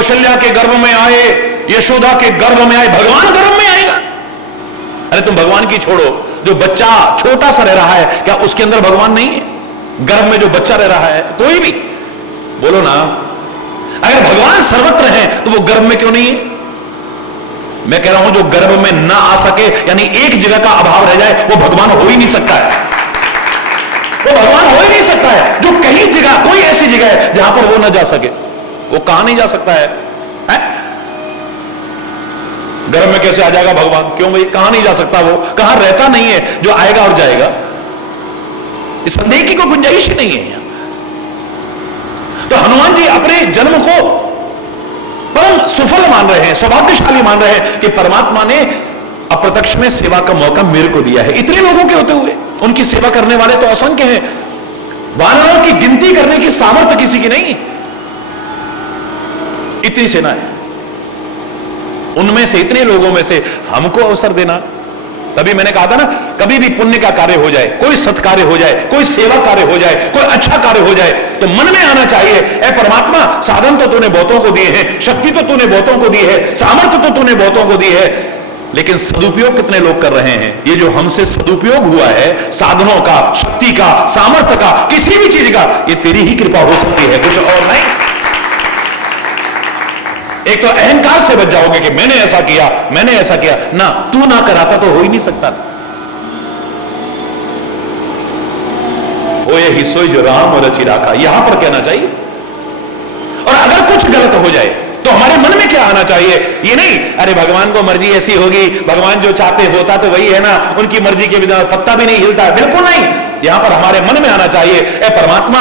कौशल्या के गर्भ में आए, यशोदा के गर्भ में आए, भगवान गर्भ में आएगा। अरे तुम भगवान की छोड़ो, जो बच्चा छोटा सा रह रहा है, क्या उसके अंदर भगवान नहीं है? गर्भ में जो बच्चा रह रहा है, कोई भी बोलो ना, अगर भगवान सर्वत्र है तो वो गर्भ में क्यों नहीं है? मैं कह रहा हूं जो गर्भ में ना आ सके, यानी एक जगह का अभाव रह जाए, वो भगवान हो ही नहीं सकता है। वो भगवान हो ही नहीं सकता है। जो कहीं जगह, कोई ऐसी जगह है जहां पर वो ना जा सके, वो कहां नहीं जा सकता है? गर्भ में कैसे आ जाएगा भगवान? क्यों भाई, कहां नहीं जा सकता? वो कहां रहता नहीं है जो आएगा और जाएगा? इस संदेह की कोई गुंजाइश ही नहीं है यहां। तो हनुमान जी अपने जन्म को परम सुफल मान रहे हैं, सौभाग्यशाली मान रहे हैं कि परमात्मा ने अप्रत्यक्ष में सेवा का मौका मेरे को दिया है। इतने लोगों के होते हुए उनकी सेवा करने वाले तो असंख्य हैं। वानरों की गिनती करने की सामर्थ्य किसी की नहीं, इतनी सेना है। उनमें से, इतने लोगों में से हमको अवसर देना। तभी मैंने कहा था ना, कभी भी पुण्य का कार्य हो जाए, कोई सत्कार्य हो जाए, कोई सेवा कार्य हो जाए, कोई अच्छा कार्य हो जाए, तो मन में आना चाहिए, ए परमात्मा, साधन तो तूने बहुतों को दिए हैं, शक्ति तो तूने बहुतों को दी है, सामर्थ्य तो तूने बहुतों को दी है, लेकिन सदुपयोग कितने लोग कर रहे हैं? ये जो हमसे सदुपयोग हुआ है साधनों का, शक्ति का, सामर्थ्य का, किसी भी चीज का, ये तेरी ही कृपा हो सकती है, कुछ और नहीं। एक तो अहंकार से बच जाओगे कि मैंने ऐसा किया, मैंने ऐसा किया ना, तू ना कराता तो हो ही नहीं सकता। हो यही सोई जो राम रचि राखा, यहां पर कहना चाहिए। और अगर कुछ गलत हो जाए तो हमारे मन में क्या आना चाहिए? ये नहीं अरे भगवान को मर्जी ऐसी होगी, भगवान जो चाहते होता तो वही है ना, उनकी मर्जी के बिना पत्ता भी नहीं हिलता है, बिल्कुल नहीं। यहां पर हमारे मन में आना चाहिए, ए परमात्मा,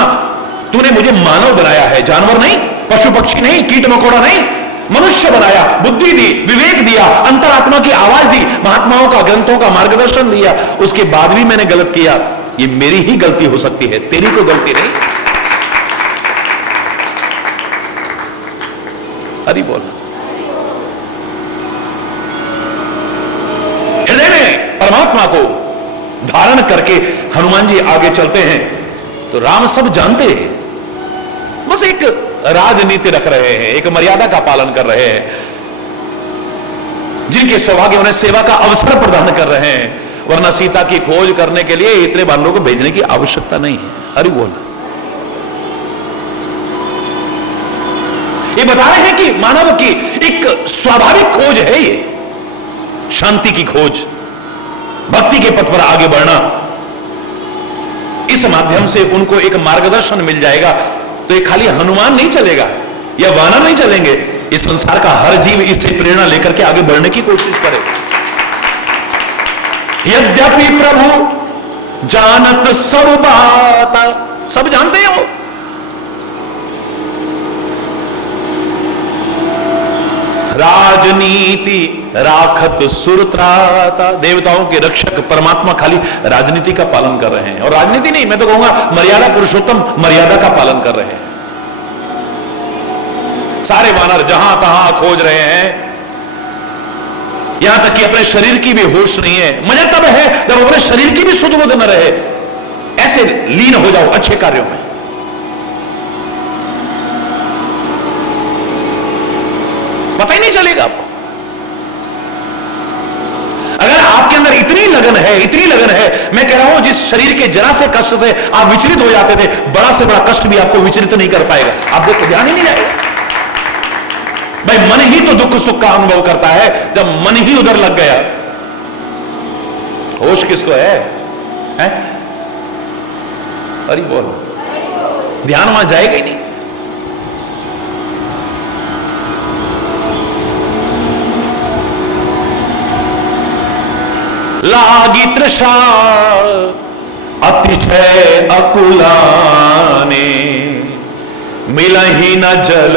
तूने मुझे मानव बनाया है, जानवर नहीं, पशु पक्षी नहीं, कीट मकोड़ा नहीं, मनुष्य बनाया, बुद्धि दी, विवेक दिया, अंतरात्मा की आवाज दी, महात्माओं का, ग्रंथों का मार्गदर्शन दिया, उसके बाद भी मैंने गलत किया। ये मेरी ही गलती हो सकती है, तेरी को गलती नहीं। हरि बोल। हृदय में परमात्मा को धारण करके हनुमान जी आगे चलते हैं तो राम सब जानते हैं, बस एक राजनीति रख रहे हैं, एक मर्यादा का पालन कर रहे हैं, जिनके सौभाग्य उन्हें सेवा का अवसर प्रदान कर रहे हैं, वरना सीता की खोज करने के लिए इतने बानरों को भेजने की आवश्यकता नहीं है। हरि बोल। ये बता रहे हैं कि मानव की एक स्वाभाविक खोज है, ये शांति की खोज, भक्ति के पथ पर आगे बढ़ना। इस माध्यम से उनको एक मार्गदर्शन मिल जाएगा। तो ये खाली हनुमान नहीं चलेगा या वानर नहीं चलेंगे, इस संसार का हर जीव इससे प्रेरणा लेकर के आगे बढ़ने की कोशिश करे। यद्यपि प्रभु जानत सब बात, सब जानते हैं वो, राजनीति राखत सुरत्राता, देवताओं के रक्षक परमात्मा खाली राजनीति का पालन कर रहे हैं। और राजनीति नहीं, मैं तो कहूंगा मर्यादा पुरुषोत्तम मर्यादा का पालन कर रहे हैं। सारे वानर जहां तहां खोज रहे हैं, यहां तक कि अपने शरीर की भी होश नहीं है। मजा तब है जब अपने शरीर की भी सुध बुध न रहे, ऐसे लीन हो जाओ अच्छे कार्यों में। पता ही नहीं चलेगा आपको। अगर आपके अंदर इतनी लगन है, इतनी लगन है, मैं कह रहा हूं जिस शरीर के जरा से कष्ट से आप विचलित हो जाते थे, बड़ा से बड़ा कष्ट भी आपको विचलित नहीं कर पाएगा। आप देखो ध्यान ही नहीं जाएगा। भाई मन ही तो दुख सुख का अनुभव करता है, जब मन ही उधर लग गया, होश किसको है? अरे बोलो, ध्यान वहां जाएगा ही नहीं। लागी तृषा अतिशय अकुलाने, मिलही न जल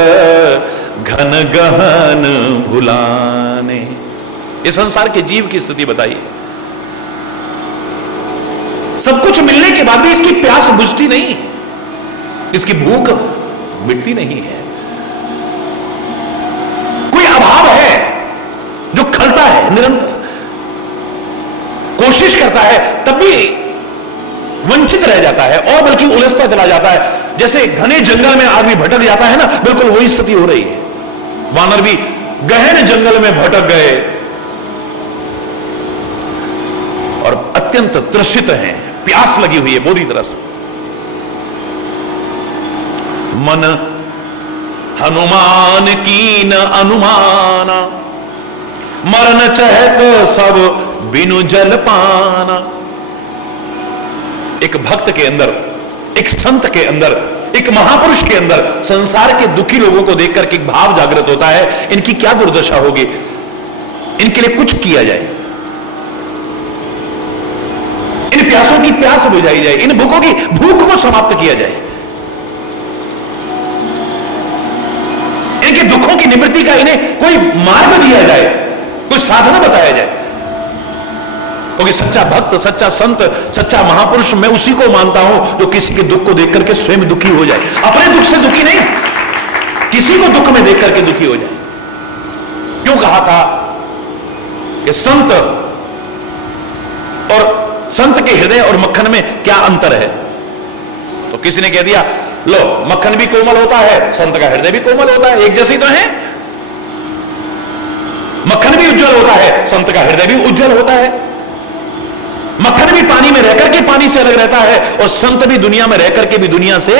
घन गहन भुलाने। इस संसार के जीव की स्थिति बताइए। सब कुछ मिलने के बाद भी इसकी प्यास बुझती नहीं, इसकी भूख मिटती नहीं है। कोई अभाव है जो खलता है निरंतर, कोशिश करता है तब भी वंचित रह जाता है और बल्कि उलझता चला जाता है। जैसे घने जंगल में आदमी भटक जाता है ना, बिल्कुल वही स्थिति हो रही है। वानर भी गहन जंगल में भटक गए और अत्यंत त्रसित हैं, प्यास लगी हुई है बुरी तरह से। मन हनुमान की न अनुमाना, मरन चहत सब बिनु जल पाना। एक भक्त के अंदर, एक संत के अंदर, एक महापुरुष के अंदर संसार के दुखी लोगों को देखकर के एक भाव जागृत होता है, इनकी क्या दुर्दशा होगी, इनके लिए कुछ किया जाए, इन प्यासों की प्यास बुझाई जाए, इन भूखों की भूख को समाप्त किया जाए, इनके दुखों की निवृत्ति का इन्हें कोई मार्ग दिया जाए, कोई साधना बताया जाए। क्योंकि सच्चा भक्त, सच्चा संत, सच्चा महापुरुष मैं उसी को मानता हूं जो किसी के दुख को देख करके स्वयं दुखी हो जाए, अपने दुख से दुखी नहीं, किसी को दुख में देख करके दुखी हो जाए। क्यों कहा था कि संत और संत के हृदय और मक्खन में क्या अंतर है? तो किसी ने कह दिया लो मक्खन भी कोमल होता है, संत का हृदय भी कोमल होता है, एक जैसे ही तो है। मक्खन भी उज्जवल होता है, संत का हृदय भी उज्जवल होता है। मक्खन भी पानी में रहकर के पानी से अलग रहता है और संत भी दुनिया में रहकर के भी दुनिया से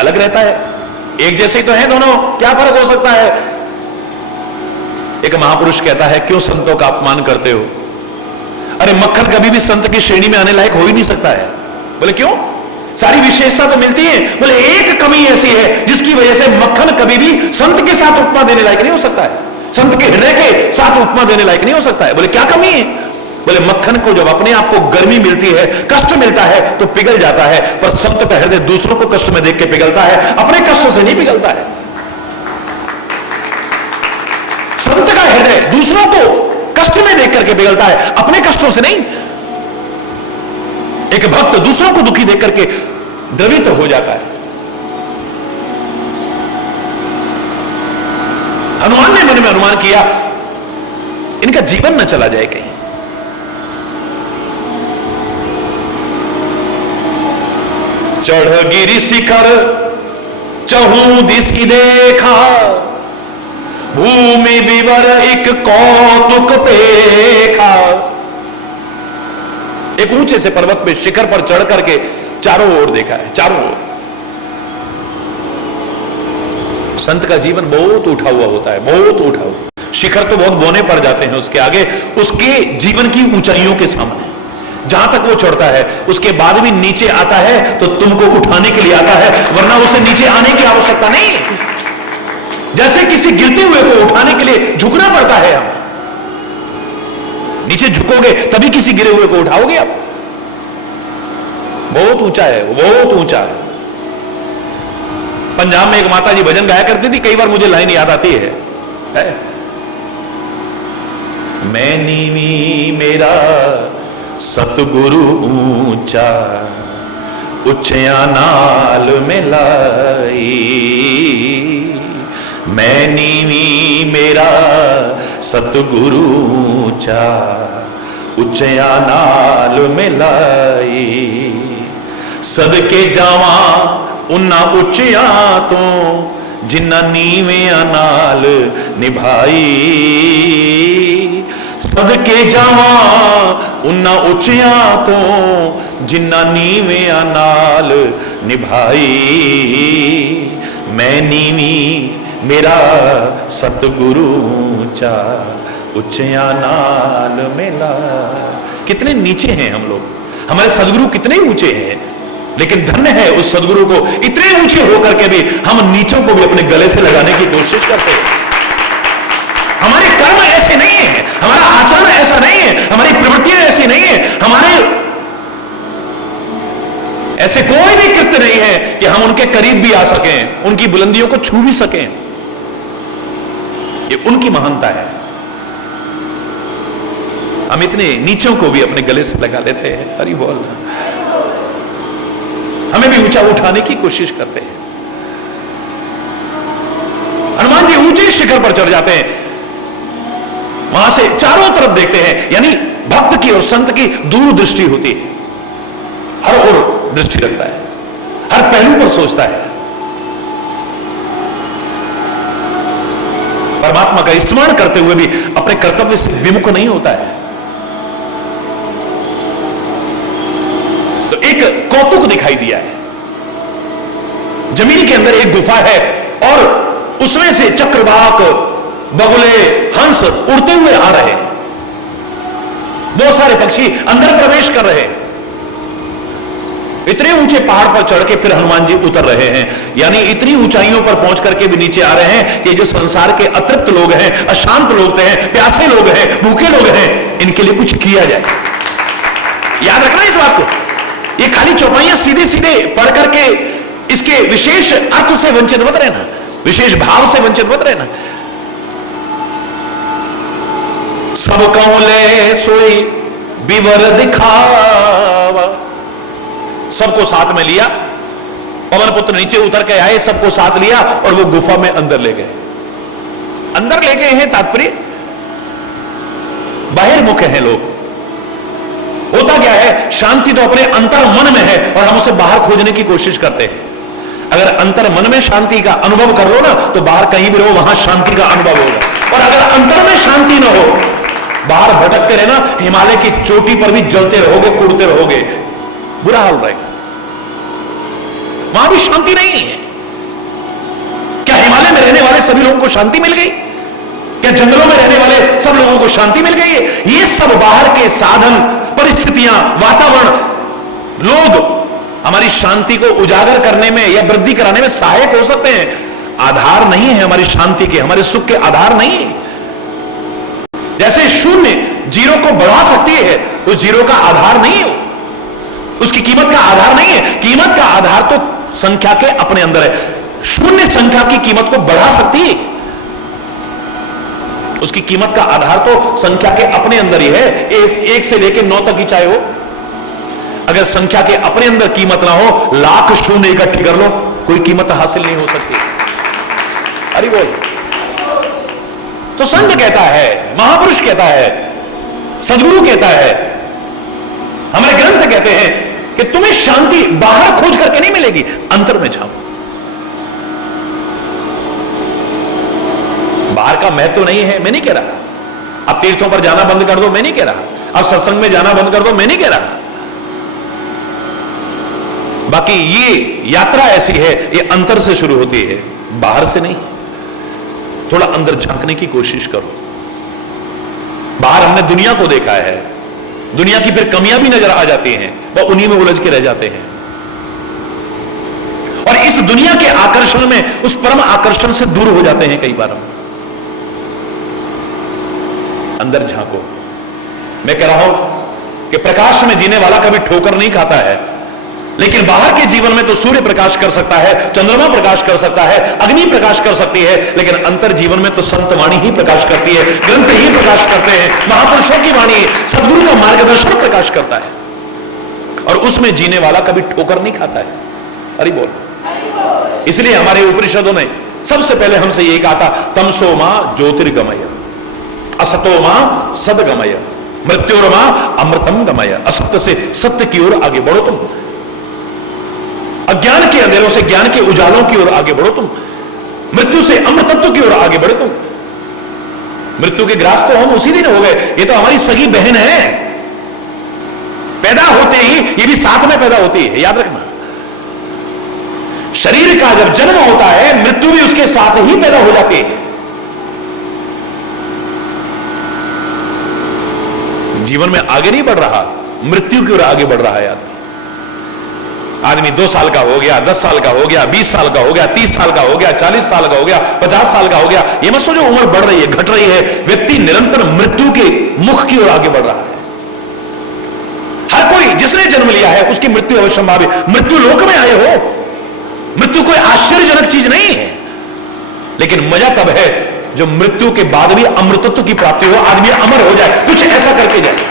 अलग रहता है। एक जैसे ही तो है दोनों, क्या फर्क हो सकता है? एक महापुरुष कहता है क्यों संतों का अपमान करते हो? अरे मक्खन कभी भी संत की श्रेणी में आने लायक हो ही नहीं सकता है। बोले क्यों? सारी विशेषता तो मिलती है। बोले एक कमी ऐसी है जिसकी वजह से मक्खन कभी भी संत के साथ उपमा देने लायक नहीं हो सकता है, संत के हृदय के साथ उपमा देने लायक नहीं हो सकता है। बोले क्या कमी है? बोले मक्खन को जब अपने आप को गर्मी मिलती है, कष्ट मिलता है तो पिघल जाता है, पर संत का हृदय दूसरों को कष्ट में देख के पिघलता है, अपने कष्ट से नहीं पिघलता है। संत का हृदय दूसरों को कष्ट में देख करके पिघलता है, अपने कष्टों से नहीं। एक भक्त दूसरों को दुखी देख करके द्रवित हो जाता है। हनुमान ने मन में अनुमान किया इनका जीवन न चला जाए कहीं। चढ़ गिरि शिखर चहु दिशि देखा, भूमि विवर एक कौतुक देखा। एक ऊंचे से पर्वत पे शिखर पर चढ़ करके चारों ओर देखा है, चारों ओर। संत का जीवन बहुत उठा हुआ होता है, बहुत उठा हुआ। शिखर तो बहुत बौने पड़ जाते हैं उसके आगे, उसके जीवन की ऊंचाइयों के सामने। जहां तक वो चढ़ता है उसके बाद भी नीचे आता है तो तुमको उठाने के लिए आता है, वरना उसे नीचे आने की आवश्यकता नहीं। जैसे किसी गिरते हुए को उठाने के लिए झुकना पड़ता है, हम नीचे झुकोगे तभी किसी गिरे हुए को उठाओगे आप। बहुत ऊंचा है वो, बहुत ऊंचा है। पंजाब में एक माता जी भजन गाया करती थी, कई बार मुझे लाइन याद आती है, मैं नीवी मेरा सतगुरु ऊंचा, उच्चया नाल मिलाई। मैं नीवी मेरा सतगुरु ऊंचा, उच्चया नाल मिलाई। सदके जावा उन्ना उच्चया तो, जिन्ना नीवियां नाल निभाई। सदके जावा उन्ना उच्चया तो, जिन्ना नीवियां नाल निभाई। मैं नीवी मेरा सतगुरु ऊंचा, उच्चया नाल मिला। कितने नीचे हैं हम लोग, हमारे सदगुरु कितने ऊंचे हैं, लेकिन धन्य है उस सदगुरु को, इतने ऊंचे होकर के भी हम नीचों को भी अपने गले से लगाने की कोशिश करते हैं। हमारे कर्म ऐसे नहीं है, हमारा आचरण ऐसा नहीं है, हमारी प्रवृत्तियां ऐसी नहीं है, हमारे ऐसे कोई भी कृत्य नहीं है कि हम उनके करीब भी आ सकें, उनकी बुलंदियों को छू भी सकें। ये उनकी महानता है। हम इतने नीचों को भी अपने गले से लगा लेते हैं। हरि बोल। हमें भी ऊंचा उठाने की कोशिश करते हैं। हनुमान जी ऊंचे शिखर पर चढ़ जाते हैं, वहां से चारों तरफ देखते हैं, यानी भक्त की और संत की दूरदृष्टि होती है। हर ओर दृष्टि रखता है, हर पहलू पर सोचता है। परमात्मा का स्मरण करते हुए भी अपने कर्तव्य से विमुख नहीं होता है। तो एक कौतुक दिखाई दिया है, जमीन के अंदर एक गुफा है और उसमें से चक्रवाक, बगुले, हंस उड़ते हुए आ रहे हैं। बहुत सारे पक्षी अंदर प्रवेश कर रहे हैं। इतने ऊंचे पहाड़ पर चढ़ के फिर हनुमान जी उतर रहे हैं, यानी इतनी ऊंचाइयों पर पहुंच करके भी नीचे आ रहे हैं कि जो संसार के अतृप्त लोग हैं, अशांत लोग हैं, प्यासे लोग हैं, भूखे लोग हैं, इनके लिए कुछ किया जाए। याद रखना इस बात को। ये खाली चौपाइयां सीधे सीधे पढ़ करके इसके विशेष अर्थ से वंचित मत रहना, विशेष भाव से वंचित मत रहना। सब कौले सोई विवर दिखावा, सबको साथ में लिया। पवन पुत्र नीचे उतर के आए, सबको साथ लिया और वो गुफा में अंदर ले गए। अंदर ले गए हैं तात्पर्य बहिर्मुख हैं लोग। होता क्या है, शांति तो अपने अंतर मन में है और हम उसे बाहर खोजने की कोशिश करते हैं। अगर अंतर मन में शांति का अनुभव कर लो ना, तो बाहर कहीं भी रहो वहां शांति का अनुभव होगा। और अगर अंतर में शांति ना हो, बाहर भटकते रहना, हिमालय की चोटी पर भी जलते रहोगे, कूदते रहोगे, बुरा हाल रहेगा। वहां भी शांति नहीं है। क्या हिमालय में रहने वाले सभी लोगों को शांति मिल गई? क्या जंगलों में रहने वाले सब लोगों को शांति मिल गई है? ये सब बाहर के साधन, परिस्थितियां, वातावरण, लोग हमारी शांति को उजागर करने में या वृद्धि कराने में सहायक हो सकते हैं, आधार नहीं है हमारी शांति के, हमारे सुख के आधार नहीं है। जैसे शून्य जीरो को बढ़ा सकती है, उस जीरो का आधार नहीं है, उसकी कीमत का आधार नहीं है। कीमत का आधार तो संख्या के अपने अंदर है। शून्य संख्या की कीमत को बढ़ा सकती है, उसकी कीमत का आधार तो संख्या के अपने अंदर ही है। एक से लेकर 9 तक ही चाहे हो, अगर संख्या के अपने अंदर कीमत ना हो, लाख शून्य इकट्ठी कर लो, कोई कीमत हासिल नहीं हो सकती। अरे बोल। तो संत कहता है, महापुरुष कहता है, सदगुरु कहता है, हमारे ग्रंथ कहते हैं कि तुम्हें शांति बाहर खोज करके नहीं मिलेगी, अंतर में जाओ। बाहर का महत्व तो नहीं है, मैं नहीं कह रहा। अब तीर्थों पर जाना बंद कर दो, मैं नहीं कह रहा। अब सत्संग में जाना बंद कर दो, मैं नहीं कह रहा। बाकी ये यात्रा ऐसी है, ये अंतर से शुरू होती है, बाहर से नहीं। थोड़ा अंदर झांकने की कोशिश करो। बाहर हमने दुनिया को देखा है, दुनिया की फिर कमियां भी नजर आ जाती हैं, वह उन्हीं में उलझ के रह जाते हैं। और इस दुनिया के आकर्षण में, उस परम आकर्षण से दूर हो जाते हैं कई बार हम। अंदर झांको। मैं कह रहा हूं कि प्रकाश में जीने वाला कभी ठोकर नहीं खाता है, लेकिन बाहर के जीवन में तो सूर्य प्रकाश कर सकता है, चंद्रमा प्रकाश कर सकता है, अग्नि प्रकाश कर सकती है, लेकिन अंतर जीवन में तो संत वाणी ही प्रकाश करती है, ग्रंथ ही प्रकाश करते हैं, महापुरुषों की वाणी, सदगुरु का मार्गदर्शन प्रकाश करता है, और उसमें जीने वाला कभी ठोकर नहीं खाता है। अरे बोल। इसलिए हमारे उपनिषदों में सबसे पहले हमसे यही कहा था, तमसो मां ज्योतिर्गमय, असतो मां सदगमय, मृत्योर्मा अमृतम गमय। असत्य से सत्य की ओर आगे बढ़ो तुम, अज्ञान के अंधेरों से ज्ञान के उजालों की ओर आगे बढ़ो तुम, मृत्यु से अमृतत्व की ओर आगे बढ़ो तुम। मृत्यु के ग्रास तो हम उसी दिन हो गए, ये तो हमारी सगी बहन है, पैदा होते ही ये भी साथ में पैदा होती है, याद रखना। शरीर का जब जन्म होता है, मृत्यु भी उसके साथ ही पैदा हो जाती है। जीवन में आगे नहीं बढ़ रहा, मृत्यु की ओर आगे बढ़ रहा है आदमी। आदमी 2 साल का हो गया, 10 साल का हो गया, 20 साल का हो गया, 30 साल का हो गया, 40 साल का हो गया, 50 साल का हो गया। ये मत सोचो उम्र बढ़ रही है, घट रही है। व्यक्ति निरंतर मृत्यु के मुख की ओर आगे बढ़ रहा है। हर कोई जिसने जन्म लिया है उसकी मृत्यु अवश्यंभावी। मृत्यु लोक में आए हो, मृत्यु कोई आश्चर्यजनक चीज नहीं है, लेकिन मजा तब है जो मृत्यु के बाद भी अमृतत्व की प्राप्ति हो, आदमी अमर हो जाए, कुछ ऐसा करके जाए,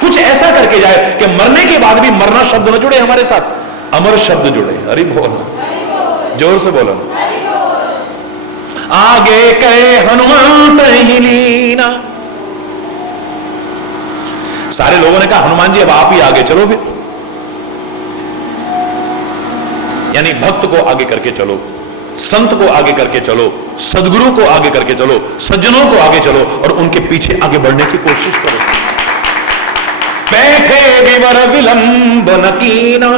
कुछ ऐसा करके जाए कि मरने के बाद भी मरना शब्द न जुड़े हमारे साथ, अमर शब्द जुड़े। अरे बोल, जोर से बोलो। आगे कहे हनुमान ही लीना। सारे लोगों ने कहा हनुमान जी अब आप ही आगे चलो फिर, यानी भक्त को आगे करके चलो। संत को आगे करके चलो, सदगुरु को आगे करके चलो, सज्जनों को आगे चलो और उनके पीछे आगे बढ़ने की कोशिश करो। बैठे विवर विलंब न कीना,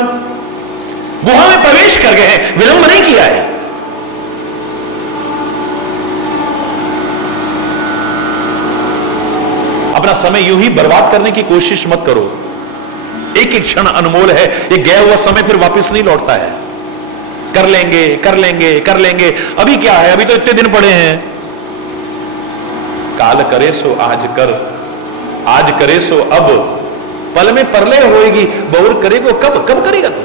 गुहा में प्रवेश कर गए हैं, विलंब नहीं किया है। अपना समय यूं ही बर्बाद करने की कोशिश मत करो। एक एक क्षण अनमोल है, ये गया हुआ समय फिर वापस नहीं लौटता है। कर लेंगे कर लेंगे कर लेंगे, अभी क्या है, अभी तो इतने दिन पड़े हैं। काल करे सो आज कर, आज करे सो अब, पल में परले होएगी, बहुर करेगो कब, कब करेगा तू?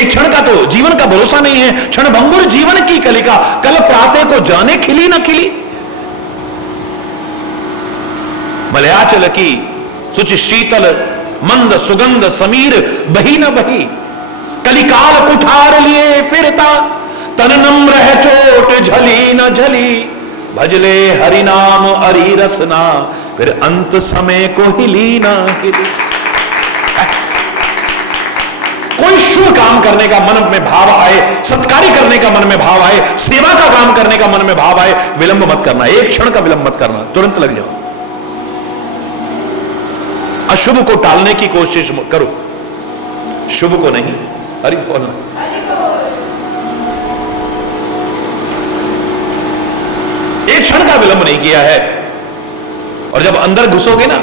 एक क्षण का तो जीवन का भरोसा नहीं है। क्षण भंगुर जीवन की कलिका, कल प्रातः को जाने खिली न खिली। मलयाचल की सुचि शीतल मंद सुगंध समीर बही न बही, कलिकाल कुठार लिए फिरता, तन नम्र है चोट झली न झली, भजले हरि नाम हरि रसना, फिर अंत समय को हिली ना हिली। कोई शुभ काम करने का मन में भाव आए, सत्कारी करने का मन में भाव आए, सेवा का काम करने का मन में भाव आए, विलंब मत करना, एक क्षण का विलंब मत करना, तुरंत लग जाओ। अशुभ को टालने की कोशिश करो, शुभ को नहीं। हरि बोलना। एक क्षण का विलंब नहीं किया है। और जब अंदर घुसोगे ना,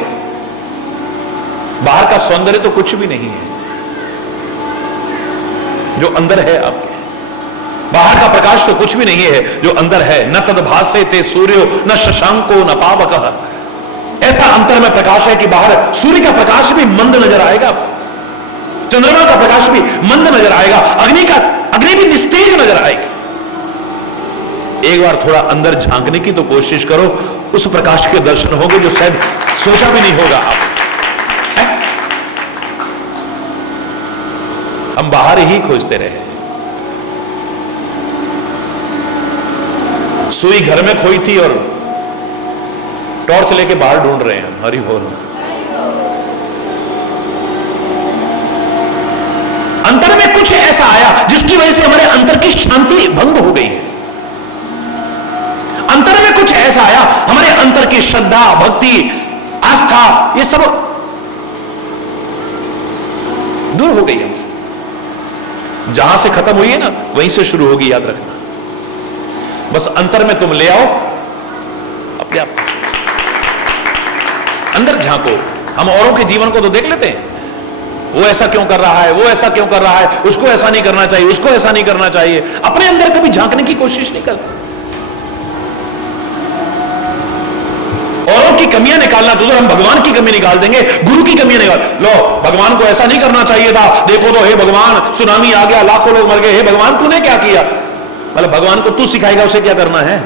बाहर का सौंदर्य तो कुछ भी नहीं है, जो अंदर है आपके। बाहर का प्रकाश तो कुछ भी नहीं है, जो अंदर है। न तद भासे ते सूर्यो न शशांको न पावकः। ऐसा अंतर में प्रकाश है कि बाहर सूर्य का प्रकाश भी मंद नजर आएगा, चंद्रमा का प्रकाश भी मंद नजर आएगा, अग्नि भी निस्तेज नजर आएगी। एक बार थोड़ा अंदर झांकने की तो कोशिश करो, उस प्रकाश के दर्शन होंगे जो शायद सोचा भी नहीं होगा आप। हम बाहर ही खोजते रहे। सुई घर में खोई थी और टॉर्च लेके बाहर ढूंढ रहे हैं। हरि बोल। अंतर में कुछ ऐसा आया जिसकी वजह से हमारे अंतर की शांति भंग हो गई है। अंतर में कुछ ऐसा आया, हमारे अंतर की श्रद्धा भक्ति आस्था ये सब दूर हो गई हमसे। जहां से खत्म हुई है ना, वहीं से शुरू होगी, याद रखना। बस अंतर में तुम ले आओ अपने आप, अंदर झांको। हम औरों के जीवन को तो देख लेते हैं, वो ऐसा क्यों कर रहा है, वो ऐसा क्यों कर रहा है, उसको ऐसा नहीं करना चाहिए, उसको ऐसा नहीं करना चाहिए। अपने अंदर कभी झांकने की कोशिश नहीं करते। औरों की कमियां निकालना तो हम भगवान की कमी निकाल देंगे, गुरु की कमियां निकाल लो। भगवान को ऐसा नहीं करना चाहिए था, देखो तो हे भगवान सुनामी आ गया, लाखों लोग मर गए, हे भगवान तूने क्या किया? मतलब भगवान को तू सिखाएगा उसे क्या करना है?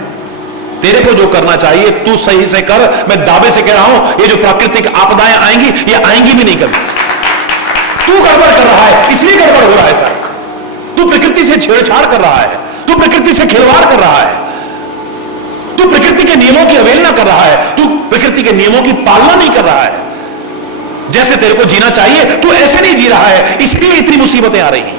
तेरे को जो करना चाहिए तू सही से कर। मैं दावे से कह रहा हूं, ये जो प्राकृतिक आपदाएं आएंगी, ये आएंगी भी नहीं कभी। तू गड़बड़ कर रहा है, इसलिए गड़बड़ हो रहा है सारा। तू प्रकृति से छेड़छाड़ कर रहा है, तू प्रकृति से खिलवाड़ कर रहा है, तू प्रकृति के नियमों की अवहेलना कर रहा है, तू प्रकृति के नियमों की पालना नहीं कर रहा है। जैसे तेरे को जीना चाहिए तू ऐसे नहीं जी रहा है, इसलिए इतनी मुसीबतें आ रही हैं।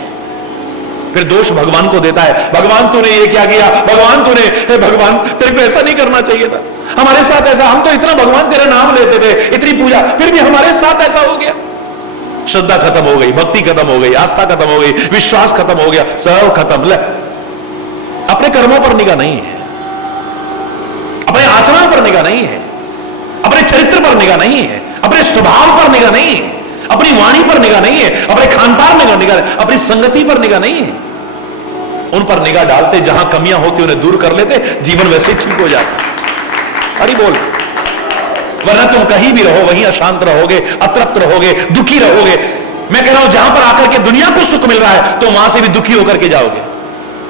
फिर दोष भगवान को देता है, भगवान तूने ये क्या किया, भगवान तूने, हे भगवान तेरे को ऐसा नहीं करना चाहिए था, हमारे साथ ऐसा, हम तो इतना भगवान तेरा नाम लेते थे, इतनी पूजा, फिर भी हमारे साथ ऐसा हो गया। श्रद्धा खत्म हो गई, भक्ति खत्म हो गई, आस्था खत्म हो गई, विश्वास खत्म हो गया, सब खत्म। ले अपने कर्मों पर निगाह नहीं है, अपने आचरण पर निगाह नहीं है, अपने चरित्र पर निगाह नहीं है, अपने स्वभाव पर निगाह नहीं है, अपनी वाणी पर निगाह नहीं है, अपने खानपान में निगाह, अपनी संगति पर निगाह नहीं है। उन पर निगाह डालते, जहां कमियां होती उन्हें दूर कर लेते, जीवन वैसे ठीक हो जाता। अरे बोल। वरना तुम कहीं भी रहो वहीं अशांत रहोगे, अतृप्त रहोगे, दुखी रहोगे। मैं कह रहा हूं जहां पर आकर के दुनिया को सुख मिल रहा है तो वहां से भी दुखी होकर के जाओगे।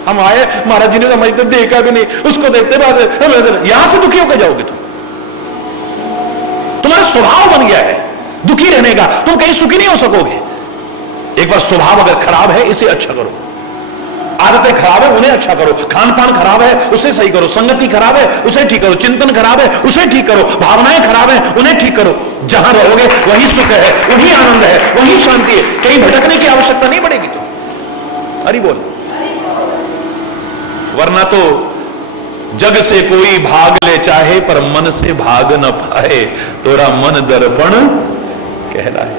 हम आए, महाराज जी ने हमारी तो देखा भी नहीं, उसको देखते बाद यहां से दुखी होकर जाओगे। तुम्हारा स्वभाव बन गया है दुखी रहने का, तुम कहीं सुखी नहीं हो सकोगे। एक बार स्वभाव अगर खराब है इसे अच्छा करो, आदतें खराब है उन्हें अच्छा करो, खान पान खराब है उसे सही करो, संगति खराब है उसे ठीक करो, चिंतन खराब है उसे ठीक करो, भावनाएं खराब है उन्हें ठीक करो। जहां रहोगे वही सुख है, वही आनंद है, वही शांति है, कहीं भटकने की आवश्यकता नहीं पड़ेगी। तो हरि बोल। वरना तो जग से कोई भाग ले चाहे पर मन से भाग न पाए, तोरा मन दर्पण कहलाए।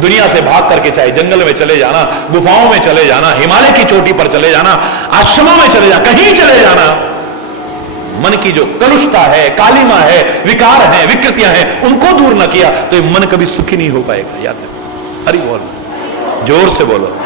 दुनिया से भाग करके चाहे जंगल में चले जाना, गुफाओं में चले जाना, हिमालय की चोटी पर चले जाना, आश्रमों में चले जाना, कहीं चले जाना, मन की जो कलुषता है, कालिमा है, विकार है, विकृतियां हैं, उनको दूर न किया तो ये मन कभी सुखी नहीं हो पाएगा। याद रखो। हरि बोल, जोर से बोलो।